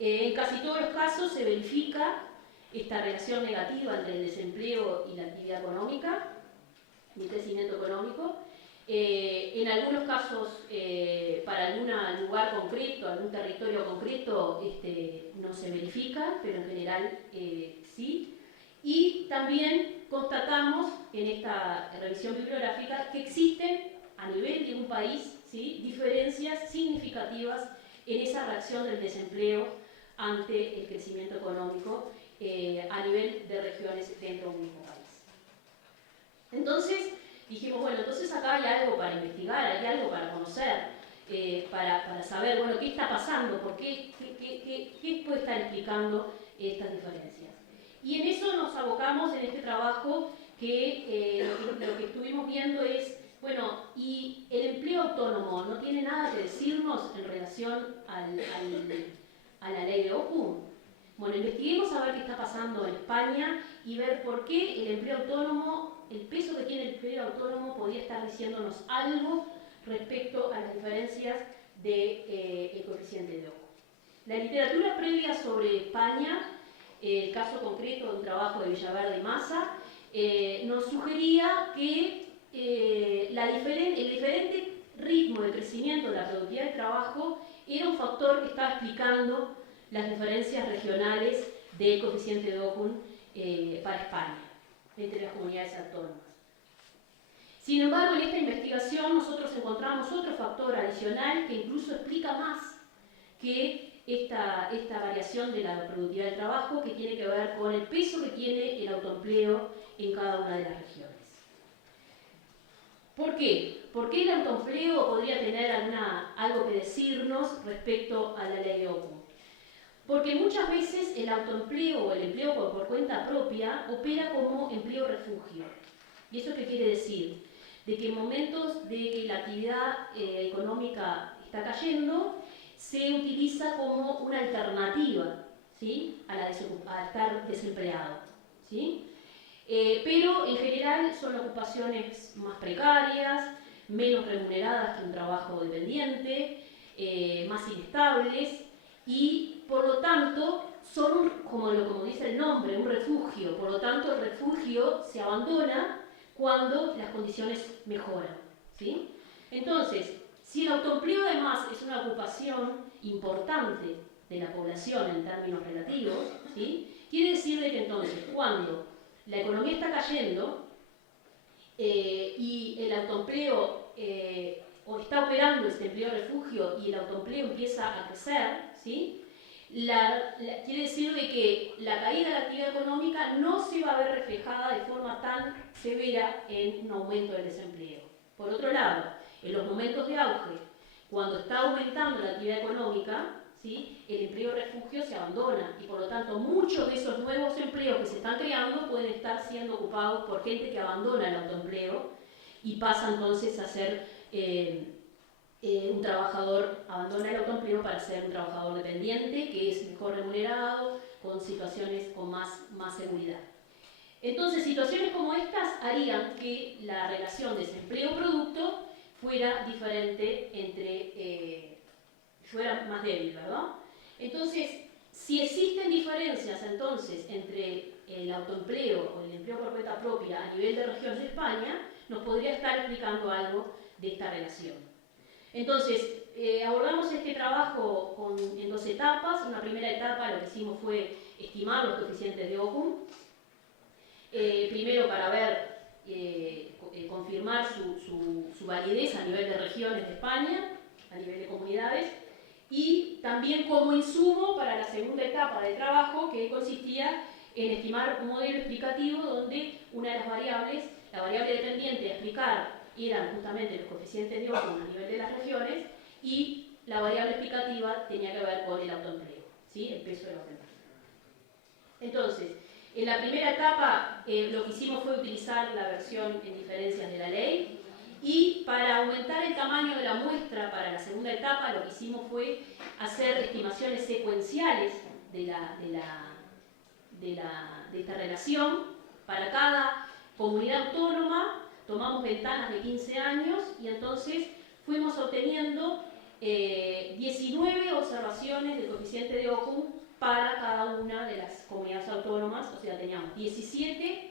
En casi todos los casos se verifica esta relación negativa entre el desempleo y la actividad económica, y el crecimiento económico. En algunos casos, para algún lugar concreto, algún territorio concreto, no se verifica, pero en general sí. Y también constatamos en esta revisión bibliográfica que existen a nivel de un país, ¿sí?, diferencias significativas en esa reacción del desempleo ante el crecimiento económico a nivel de regiones dentro de un mismo país. Entonces dijimos, bueno, entonces acá hay algo para investigar, hay algo para conocer, para saber, bueno, qué está pasando, por qué puede estar explicando estas diferencias. Y en eso nos abocamos en este trabajo que lo que estuvimos viendo es, bueno, y el empleo autónomo no tiene nada que decirnos en relación a la ley de OCU. Bueno, investiguemos a ver qué está pasando en España y ver por qué el empleo autónomo, el peso que tiene el empleo autónomo podría estar diciéndonos algo respecto a las diferencias del coeficiente de OCU. La literatura previa sobre España, el caso concreto de un trabajo de Villaverde y Massa, nos sugería que el diferente ritmo de crecimiento de la productividad del trabajo era un factor que estaba explicando las diferencias regionales del coeficiente de OCU para España, entre las comunidades autónomas. Sin embargo, en esta investigación nosotros encontramos otro factor adicional que incluso explica más que esta variación de la productividad del trabajo, que tiene que ver con el peso que tiene el autoempleo en cada una de las regiones. ¿Por qué? ¿Por qué el autoempleo podría tener algo que decirnos respecto a la ley de OCU? Porque muchas veces el autoempleo o el empleo por cuenta propia opera como empleo refugio. ¿Y eso qué quiere decir? De que en momentos de que la actividad económica está cayendo, se utiliza como una alternativa, ¿sí?, a estar desempleado, ¿sí? Pero en general son ocupaciones más precarias, menos remuneradas que un trabajo dependiente, más inestables y por lo tanto son, como dice el nombre, un refugio. Por lo tanto el refugio se abandona cuando las condiciones mejoran, ¿sí? Entonces, si el autoempleo además es una ocupación importante de la población en términos relativos, ¿sí?, quiere decir de que entonces cuando la economía está cayendo y el autoempleo o está operando este empleo refugio y el autoempleo empieza a crecer, ¿sí?, quiere decir de que la caída de la actividad económica no se va a ver reflejada de forma tan severa en un aumento del desempleo. Por otro lado, en los momentos de auge, cuando está aumentando la actividad económica, ¿sí?, el empleo refugio se abandona y por lo tanto muchos de esos nuevos empleos que se están creando pueden estar siendo ocupados por gente que abandona el autoempleo y pasa entonces a ser un trabajador, abandona el autoempleo para ser un trabajador dependiente que es mejor remunerado, con situaciones con más seguridad. Entonces, situaciones como estas harían que la relación desempleo-producto fuera diferente fuera más débil, ¿verdad? Entonces, si existen diferencias entonces entre el autoempleo o el empleo por cuenta propia a nivel de región de España, nos podría estar explicando algo de esta relación. Entonces, abordamos este trabajo en dos etapas. Una primera etapa lo que hicimos fue estimar los coeficientes de Occam, primero para ver, confirmar su validez a nivel de regiones de España, a nivel de comunidades, y también como insumo para la segunda etapa de trabajo, que consistía en estimar un modelo explicativo donde una de las variables, la variable dependiente a explicar, eran justamente los coeficientes de Occam a nivel de las regiones, y la variable explicativa tenía que ver con el autoempleo, ¿sí? El peso del autoempleo. Entonces, en la primera etapa lo que hicimos fue utilizar la versión en diferencias de la ley, y para aumentar el tamaño de la muestra para la segunda etapa lo que hicimos fue hacer estimaciones secuenciales de esta relación. Para cada comunidad autónoma tomamos ventanas de 15 años y entonces fuimos obteniendo 19 observaciones del coeficiente de Occam para cada una de las comunidades autónomas. O sea, teníamos 17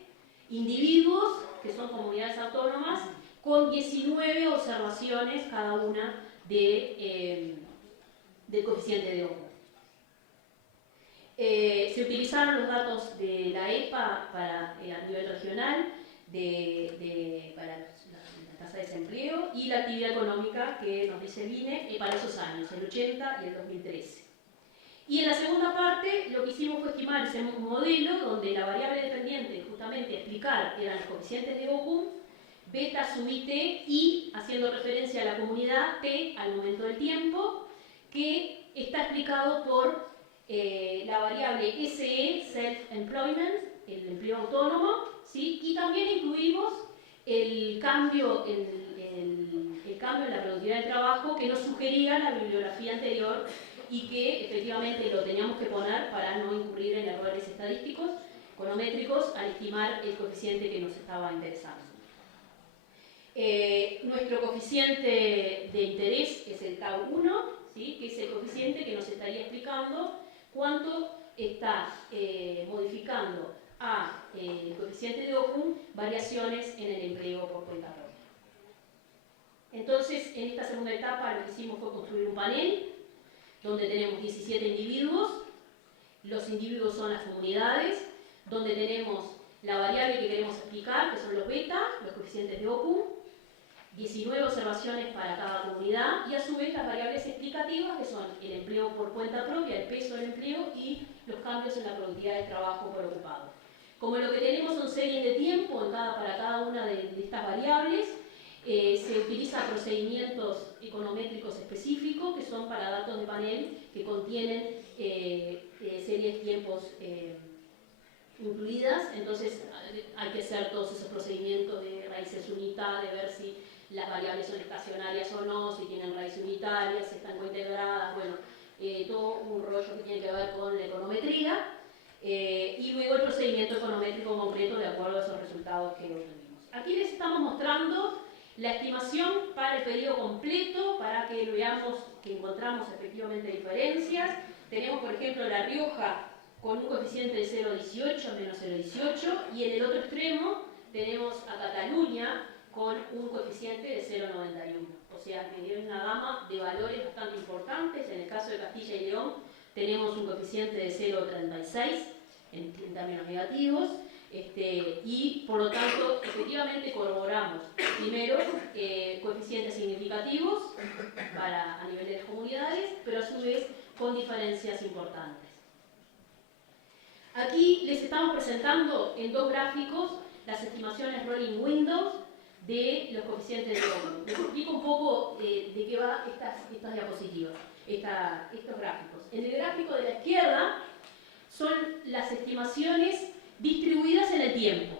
individuos que son comunidades autónomas con 19 observaciones cada una del coeficiente de Occam. Se utilizaron los datos de la EPA a nivel regional para la tasa de desempleo y la actividad económica que nos dice el INE para esos años, el 80 y el 2013. Y en la segunda parte lo que hicimos fue estimar ese modelo donde la variable dependiente, justamente explicar, eran los coeficientes de Occam, beta sub it, y haciendo referencia a la comunidad T al momento del tiempo, que está explicado por la variable SE, Self-Employment, el empleo autónomo, ¿sí? Y también incluimos el cambio en la productividad del trabajo que nos sugería la bibliografía anterior y que efectivamente lo teníamos que poner para no incurrir en errores estadísticos, econométricos, al estimar el coeficiente que nos estaba interesando. Nuestro coeficiente de interés es el tau 1, ¿sí? Que es el coeficiente que nos estaría explicando cuánto está modificando el coeficiente de Occam variaciones en el empleo por cuenta propia. Entonces, en esta segunda etapa lo que hicimos fue construir un panel donde tenemos 17 individuos. Los individuos son las comunidades, donde tenemos la variable que queremos explicar, que son los beta, los coeficientes de Occam, 19 observaciones para cada comunidad, y a su vez las variables explicativas, que son el empleo por cuenta propia, el peso del empleo y los cambios en la productividad del trabajo por ocupado. Como lo que tenemos son series de tiempo para cada una de estas variables, se utilizan procedimientos econométricos específicos que son para datos de panel que contienen series de tiempos incluidas. Entonces hay que hacer todos esos procedimientos de raíces unitarias, de ver si las variables son estacionarias o no, si tienen raíz unitaria, si están cointegradas, bueno, todo un rollo que tiene que ver con la econometría, y luego el procedimiento econométrico concreto de acuerdo a esos resultados que obtuvimos. Aquí les estamos mostrando la estimación para el periodo completo, para que veamos que encontramos efectivamente diferencias. Tenemos, por ejemplo, La Rioja con un coeficiente de 0,18 menos 0,18, y en el otro extremo tenemos a Cataluña con un coeficiente de 0,91. O sea, que tiene una gama de valores bastante importantes. En el caso de Castilla y León tenemos un coeficiente de 0,36 en términos negativos, y por lo tanto efectivamente corroboramos primero coeficientes significativos a nivel de las comunidades, pero a su vez con diferencias importantes. Aquí les estamos presentando en dos gráficos las estimaciones rolling windows de los coeficientes de Occam. Les explico un poco de qué va estas diapositivas, estos gráficos. En el gráfico de la izquierda son las estimaciones distribuidas en el tiempo,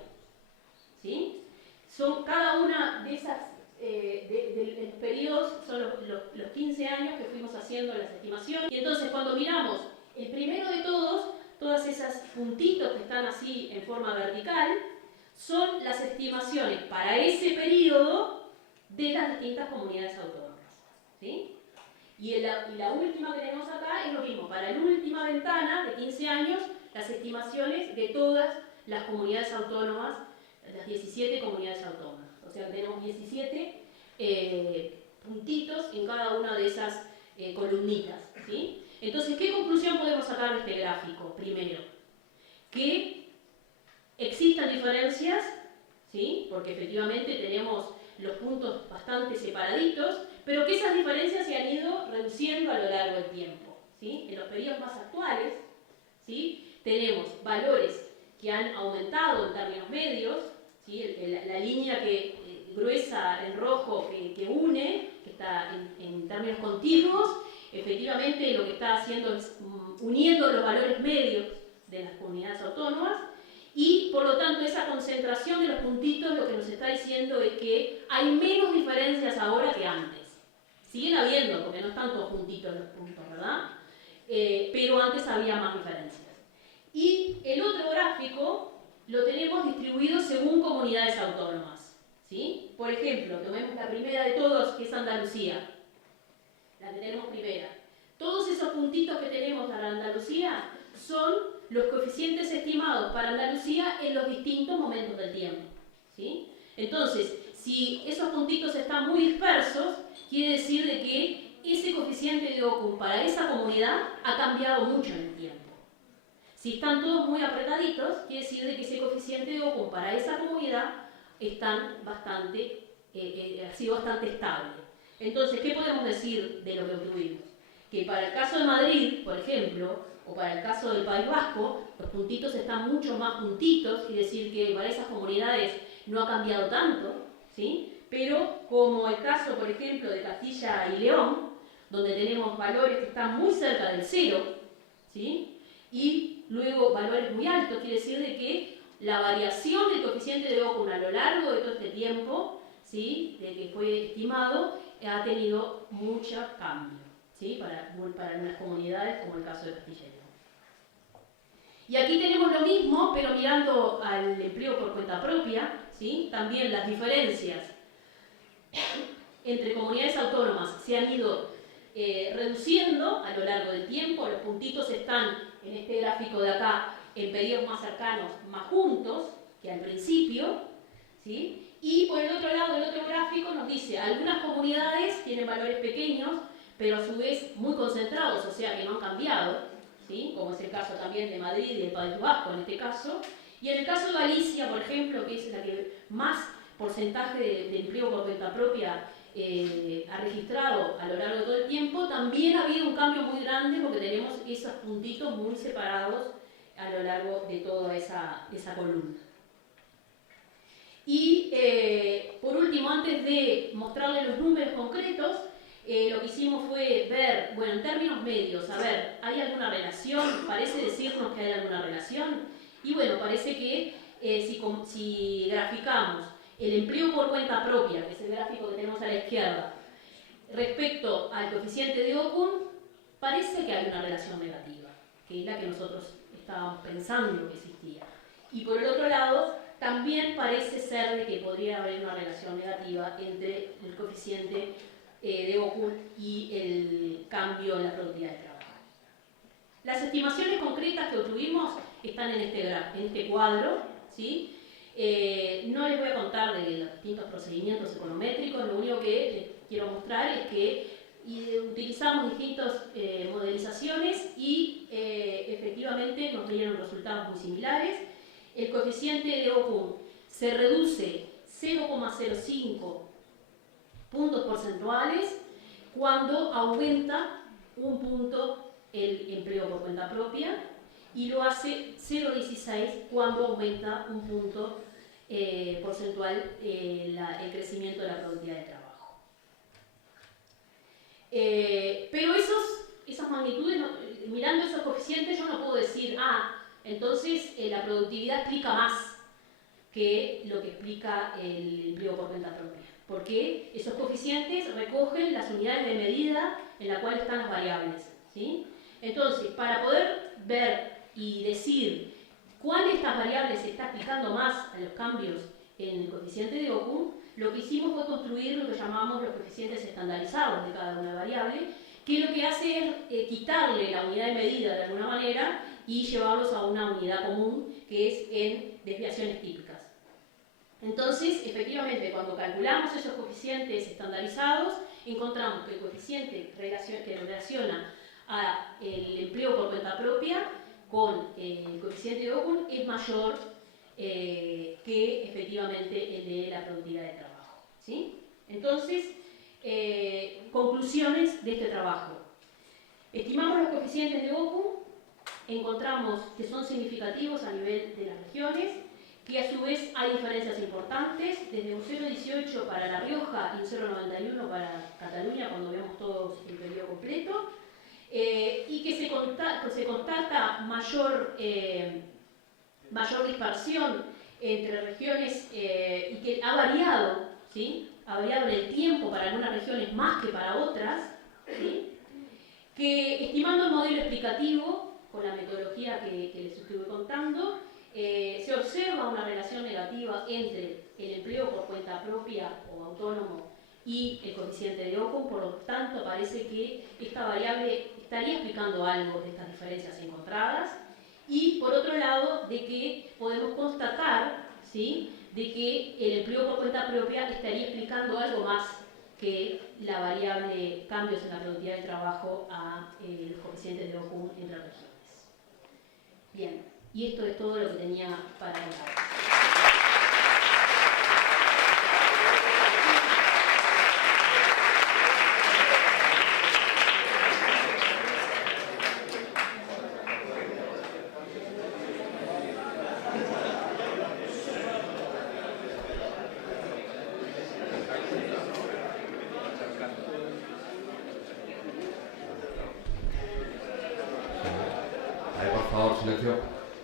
¿sí? Son cada una de esas de los periodos, son los 15 años que fuimos haciendo las estimaciones. Y entonces cuando miramos el primero de todos, todas esas puntitos que están así en forma vertical, son las estimaciones para ese periodo de las distintas comunidades autónomas, ¿sí? Y la última que tenemos acá es lo mismo, para la última ventana de 15 años, las estimaciones de todas las comunidades autónomas, las 17 comunidades autónomas. O sea, tenemos 17 puntitos en cada una de esas columnitas, ¿sí? Entonces, ¿qué conclusión podemos sacar de este gráfico? Primero, que existan diferencias, ¿sí? Porque efectivamente tenemos los puntos bastante separaditos, pero que esas diferencias se han ido reduciendo a lo largo del tiempo, ¿sí? En los periodos más actuales, ¿sí? Tenemos valores que han aumentado en términos medios, ¿sí? La línea gruesa en rojo que une, que está en términos continuos, efectivamente lo que está haciendo es uniendo los valores medios de las comunidades autónomas, y por lo tanto esa concentración de los puntitos lo que nos está diciendo es que hay menos diferencias ahora que antes. Siguen habiendo, porque no están todos juntitos los puntos, ¿verdad? Pero antes había más diferencias. Y el otro gráfico lo tenemos distribuido según comunidades autónomas, ¿sí? Por ejemplo, tomemos la primera de todos, que es Andalucía. La que tenemos primera. Todos esos puntitos que tenemos para Andalucía son los coeficientes estimados para Andalucía en los distintos momentos del tiempo, ¿sí? Entonces, si esos puntitos están muy dispersos, quiere decir de que ese coeficiente de Ocum para esa comunidad ha cambiado mucho en el tiempo. Si están todos muy apretaditos, quiere decir de que ese coeficiente de Ocum para esa comunidad ha sido bastante estable. Entonces, ¿qué podemos decir de lo que obtuvimos? Que para el caso de Madrid, por ejemplo, o para el caso del País Vasco, los puntitos están mucho más juntitos, quiere decir que para esas comunidades no ha cambiado tanto, ¿sí? Pero como el caso, por ejemplo, de Castilla y León, donde tenemos valores que están muy cerca del cero, ¿sí? Y luego valores muy altos, quiere decir de que la variación del coeficiente de Ocum a lo largo de todo este tiempo, ¿sí? De que fue estimado, ha tenido mucho cambio, ¿sí? Para algunas comunidades, como el caso de Castilla y León. Y aquí tenemos lo mismo, pero mirando al empleo por cuenta propia, ¿sí? También las diferencias entre comunidades autónomas se han ido reduciendo a lo largo del tiempo. Los puntitos están en este gráfico de acá en periodos más cercanos, más juntos que al principio, ¿sí? Y por el otro lado, el otro gráfico nos dice, algunas comunidades tienen valores pequeños, pero a su vez muy concentrados, o sea que no han cambiado, ¿sí? Como es el caso también de Madrid y del País Vasco en este caso. Y en el caso de Galicia, por ejemplo, que es la que más porcentaje de empleo por cuenta propia ha registrado a lo largo de todo el tiempo, también ha habido un cambio muy grande porque tenemos esos puntitos muy separados a lo largo de toda esa columna. Y por último, antes de mostrarles los números concretos, lo que hicimos fue ver, bueno, en términos medios, a ver, ¿hay alguna relación? Parece decirnos que hay alguna relación. Y bueno, parece que si graficamos el empleo por cuenta propia, que es el gráfico que tenemos a la izquierda, respecto al coeficiente de Ocum, parece que hay una relación negativa, que es la que nosotros estábamos pensando que existía. Y por el otro lado, también parece ser de que podría haber una relación negativa entre el coeficiente de Ocum y el cambio en la productividad de trabajo. Las estimaciones concretas que obtuvimos están en este cuadro, ¿sí? No les voy a contar de los distintos procedimientos econométricos, lo único que les quiero mostrar es que utilizamos distintas modelizaciones y efectivamente nos dieron resultados muy similares. El coeficiente de Ocum se reduce 0,05 puntos porcentuales cuando aumenta un punto el empleo por cuenta propia y lo hace 0,16 cuando aumenta un punto porcentual el crecimiento de la productividad de trabajo. Pero esas magnitudes, mirando esos coeficientes, yo no puedo decir, entonces la productividad explica más que lo que explica el empleo por cuenta propia. Porque esos coeficientes recogen las unidades de medida en las cuales están las variables, ¿sí? Entonces, para poder ver y decir cuál de estas variables se está explicando más a los cambios en el coeficiente de Ocum, lo que hicimos fue construir lo que llamamos los coeficientes estandarizados de cada una variable, que lo que hace es quitarle la unidad de medida de alguna manera y llevarlos a una unidad común que es en desviaciones típicas. Entonces, efectivamente, cuando calculamos esos coeficientes estandarizados, encontramos que el coeficiente que relaciona el empleo por cuenta propia con el coeficiente de Okum es mayor que efectivamente el de la productividad de trabajo, ¿sí? Entonces, conclusiones de este trabajo. Estimamos los coeficientes de Okum, encontramos que son significativos a nivel de las regiones, que a su vez hay diferencias importantes, desde un 0,18 para La Rioja y un 0,91 para Cataluña, cuando vemos todos el periodo completo, y que se constata mayor dispersión entre regiones y que ha variado, ¿sí? Ha variado en el tiempo para algunas regiones más que para otras, ¿sí? Que estimando el modelo explicativo, con la metodología que les estuve contando, se observa una relación negativa entre el empleo por cuenta propia o autónomo y el coeficiente de Okum, por lo tanto parece que esta variable estaría explicando algo de estas diferencias encontradas, y por otro lado de que podemos constatar, ¿sí?, de que el empleo por cuenta propia estaría explicando algo más que la variable cambios en la productividad del trabajo a los coeficientes de Okum entre regiones. Bien, y esto es todo lo que tenía para contar.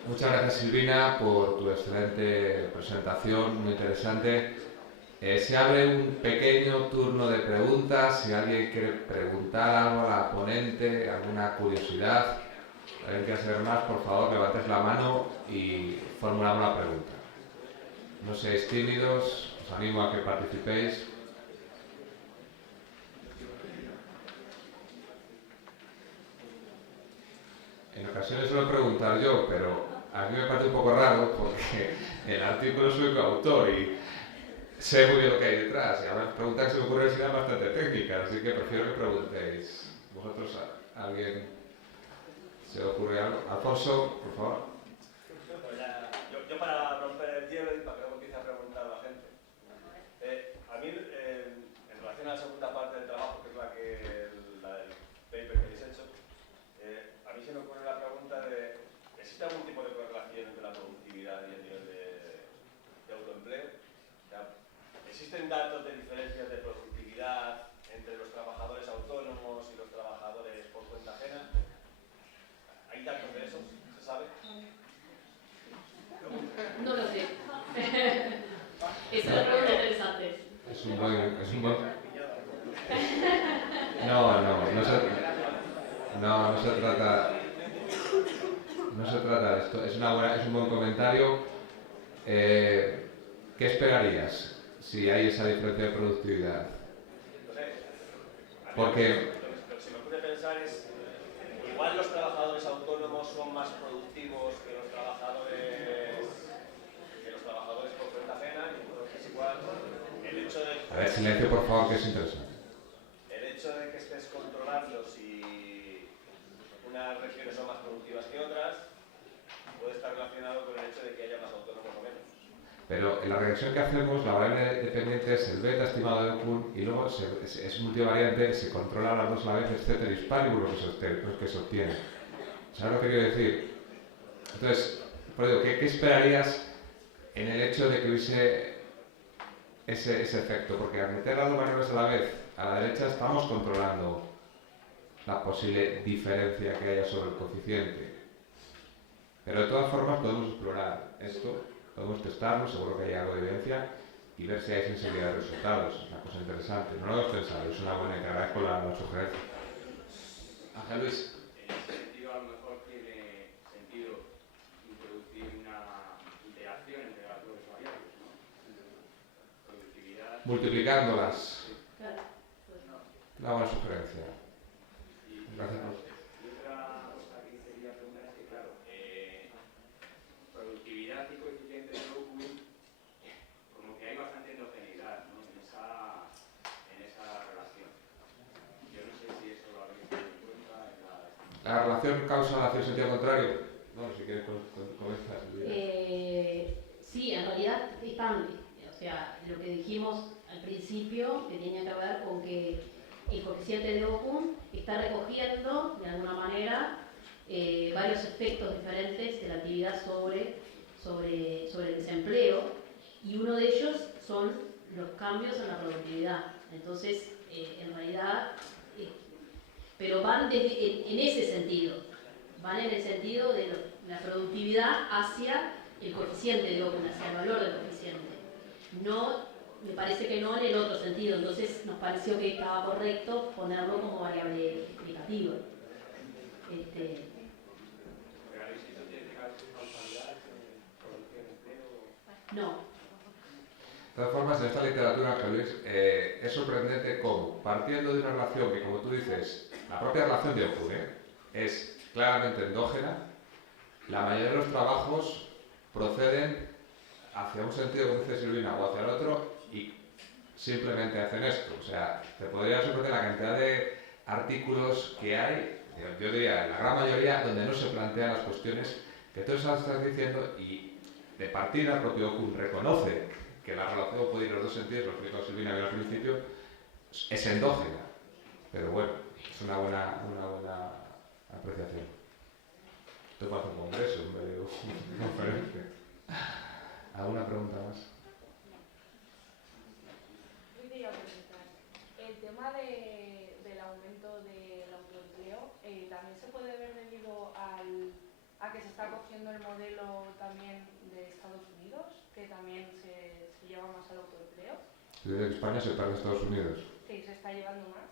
Muchas gracias, Silvina, por tu excelente presentación, muy interesante. Se abre un pequeño turno de preguntas. Si alguien quiere preguntar algo a la ponente, alguna curiosidad, alguien quiere saber más, por favor, levantéis la mano y formulad una pregunta. No seáis tímidos, os animo a que participéis. En ocasiones suelo preguntar yo, pero a mí me parece un poco raro porque el artículo soy coautor y sé muy bien lo que hay detrás. Y además preguntas que se me ocurren serán bastante técnicas, así que prefiero que preguntéis. ¿Vosotros, a alguien se le ocurre algo? Alfonso, por favor. Yo para romper el hielo y para que luego empiece a preguntar a la gente. A mí, en relación a la segunda parte del trabajo, que es la del paper que habéis hecho, a mí se me ocurre la pregunta de ¿existe algún tipo de correlación entre la productividad y el nivel de autoempleo? O sea, ¿existen datos de diferencias de productividad entre los trabajadores autónomos y los trabajadores por cuenta ajena? ¿Hay datos de eso? ¿Se sabe? No lo sé. Esa es una pregunta interesante. Es un buen... No se trata de esto. Es un buen comentario. ¿Qué esperarías si hay esa diferencia de productividad? Porque lo que se me ocurre pensar es igual los trabajadores autónomos son más productivos que los trabajadores por cuenta ajena, y entonces igual el hecho de... A ver, silencio por favor, que es interesante. El hecho de que estés controlando si unas regiones son más productivas que otras puede estar relacionado con el hecho de que haya más autónomos o menos. Pero en la regresión que hacemos, la variable dependiente es el beta estimado de Okum y luego es multivariante, se controla las dos a la vez, etcétera, disparibus lo que se obtiene. ¿Sabes lo que quiero decir? Entonces, por ello, ¿qué esperarías en el hecho de que hubiese ese efecto? Porque al meter las dos variables a la vez, a la derecha estamos controlando la posible diferencia que haya sobre el coeficiente. Pero de todas formas podemos explorar esto, podemos testarlo, seguro que hay algo de evidencia y ver si hay sensibilidad de resultados. Es una cosa interesante. No lo hemos pensado, es una buena, te agradezco la sugerencia. Ángel Luis. En ese sentido, a lo mejor tiene sentido introducir una interacción entre las dos variables, ¿no? Productividad. Multiplicándolas. Claro. Una buena sugerencia. Gracias. Y otra cosa que quería preguntar es que, claro, la relación causal hacia el sentido contrario. No, si quieres comenzar. Sí, en realidad están, o sea, lo que dijimos al principio, que tenía que ver con que el coeficiente de Okum está recogiendo, de alguna manera, varios efectos diferentes de la actividad sobre el desempleo, y uno de ellos son los cambios en la productividad. Entonces, en realidad, pero van en ese sentido, van en el sentido de la productividad hacia el coeficiente de Okum, hacia el valor del coeficiente. No, me parece que no en el otro sentido, entonces nos pareció que estaba correcto ponerlo como variable explicativa. No. De todas formas, en esta literatura, Ángel Luis, es sorprendente cómo, partiendo de una relación que, como tú dices, la propia relación de Okum es claramente endógena, la mayoría de los trabajos proceden hacia un sentido, como dice Silvina, o hacia el otro, y simplemente hacen esto. O sea, te podría sorprender la cantidad de artículos que hay, yo diría, la gran mayoría, donde no se plantean las cuestiones que tú estás diciendo, y de partida el propio Okum reconoce que la relación puede ir en los dos sentidos, lo explicó Silvina bien al principio, es endógena. Pero bueno, es una buena apreciación. Esto parece un congreso en vez de una conferencia. ¿Alguna pregunta más? Yo quería preguntar, el tema del aumento del autoempleo, ¿también se puede ver debido a que se está cogiendo el modelo también de Estados Unidos, que también se lleva más al autoempleo? ¿Desde España se paga en Estados Unidos? ¿Que se está llevando más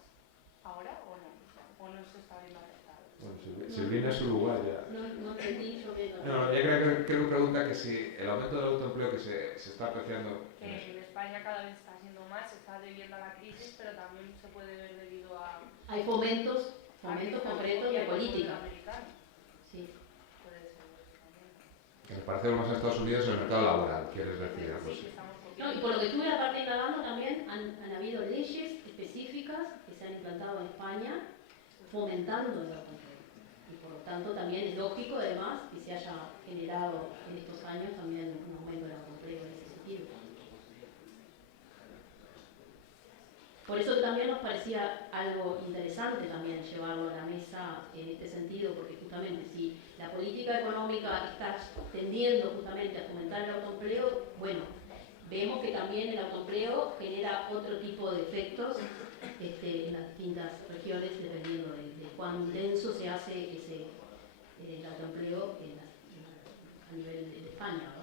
ahora o no? ¿O no se está viendo afectado? Bueno, Silvina es uruguaya. No entendí, yo que No, ella creo que pregunta que si el aumento del autoempleo que se está apreciando... Que en España cada vez está siendo más, se está debiendo a la crisis, pero también se puede ver debido a... hay fomentos concretos de política. Sí. Puede ser también. Que nos parecemos más a Estados Unidos en el mercado laboral, quieres decir algo Sí, así. que estamos No, y por lo que estuve aparte indagando también han habido leyes específicas que se han implantado en España fomentando el autoempleo. Y por lo tanto también es lógico además que se haya generado en estos años también un aumento del autoempleo en ese sentido. Por eso también nos parecía algo interesante también llevarlo a la mesa en este sentido, porque justamente si la política económica está tendiendo justamente a fomentar el autoempleo, bueno, vemos que también el autoempleo genera otro tipo de efectos en las distintas regiones dependiendo de cuán intenso se hace el autoempleo a nivel de España, ¿no?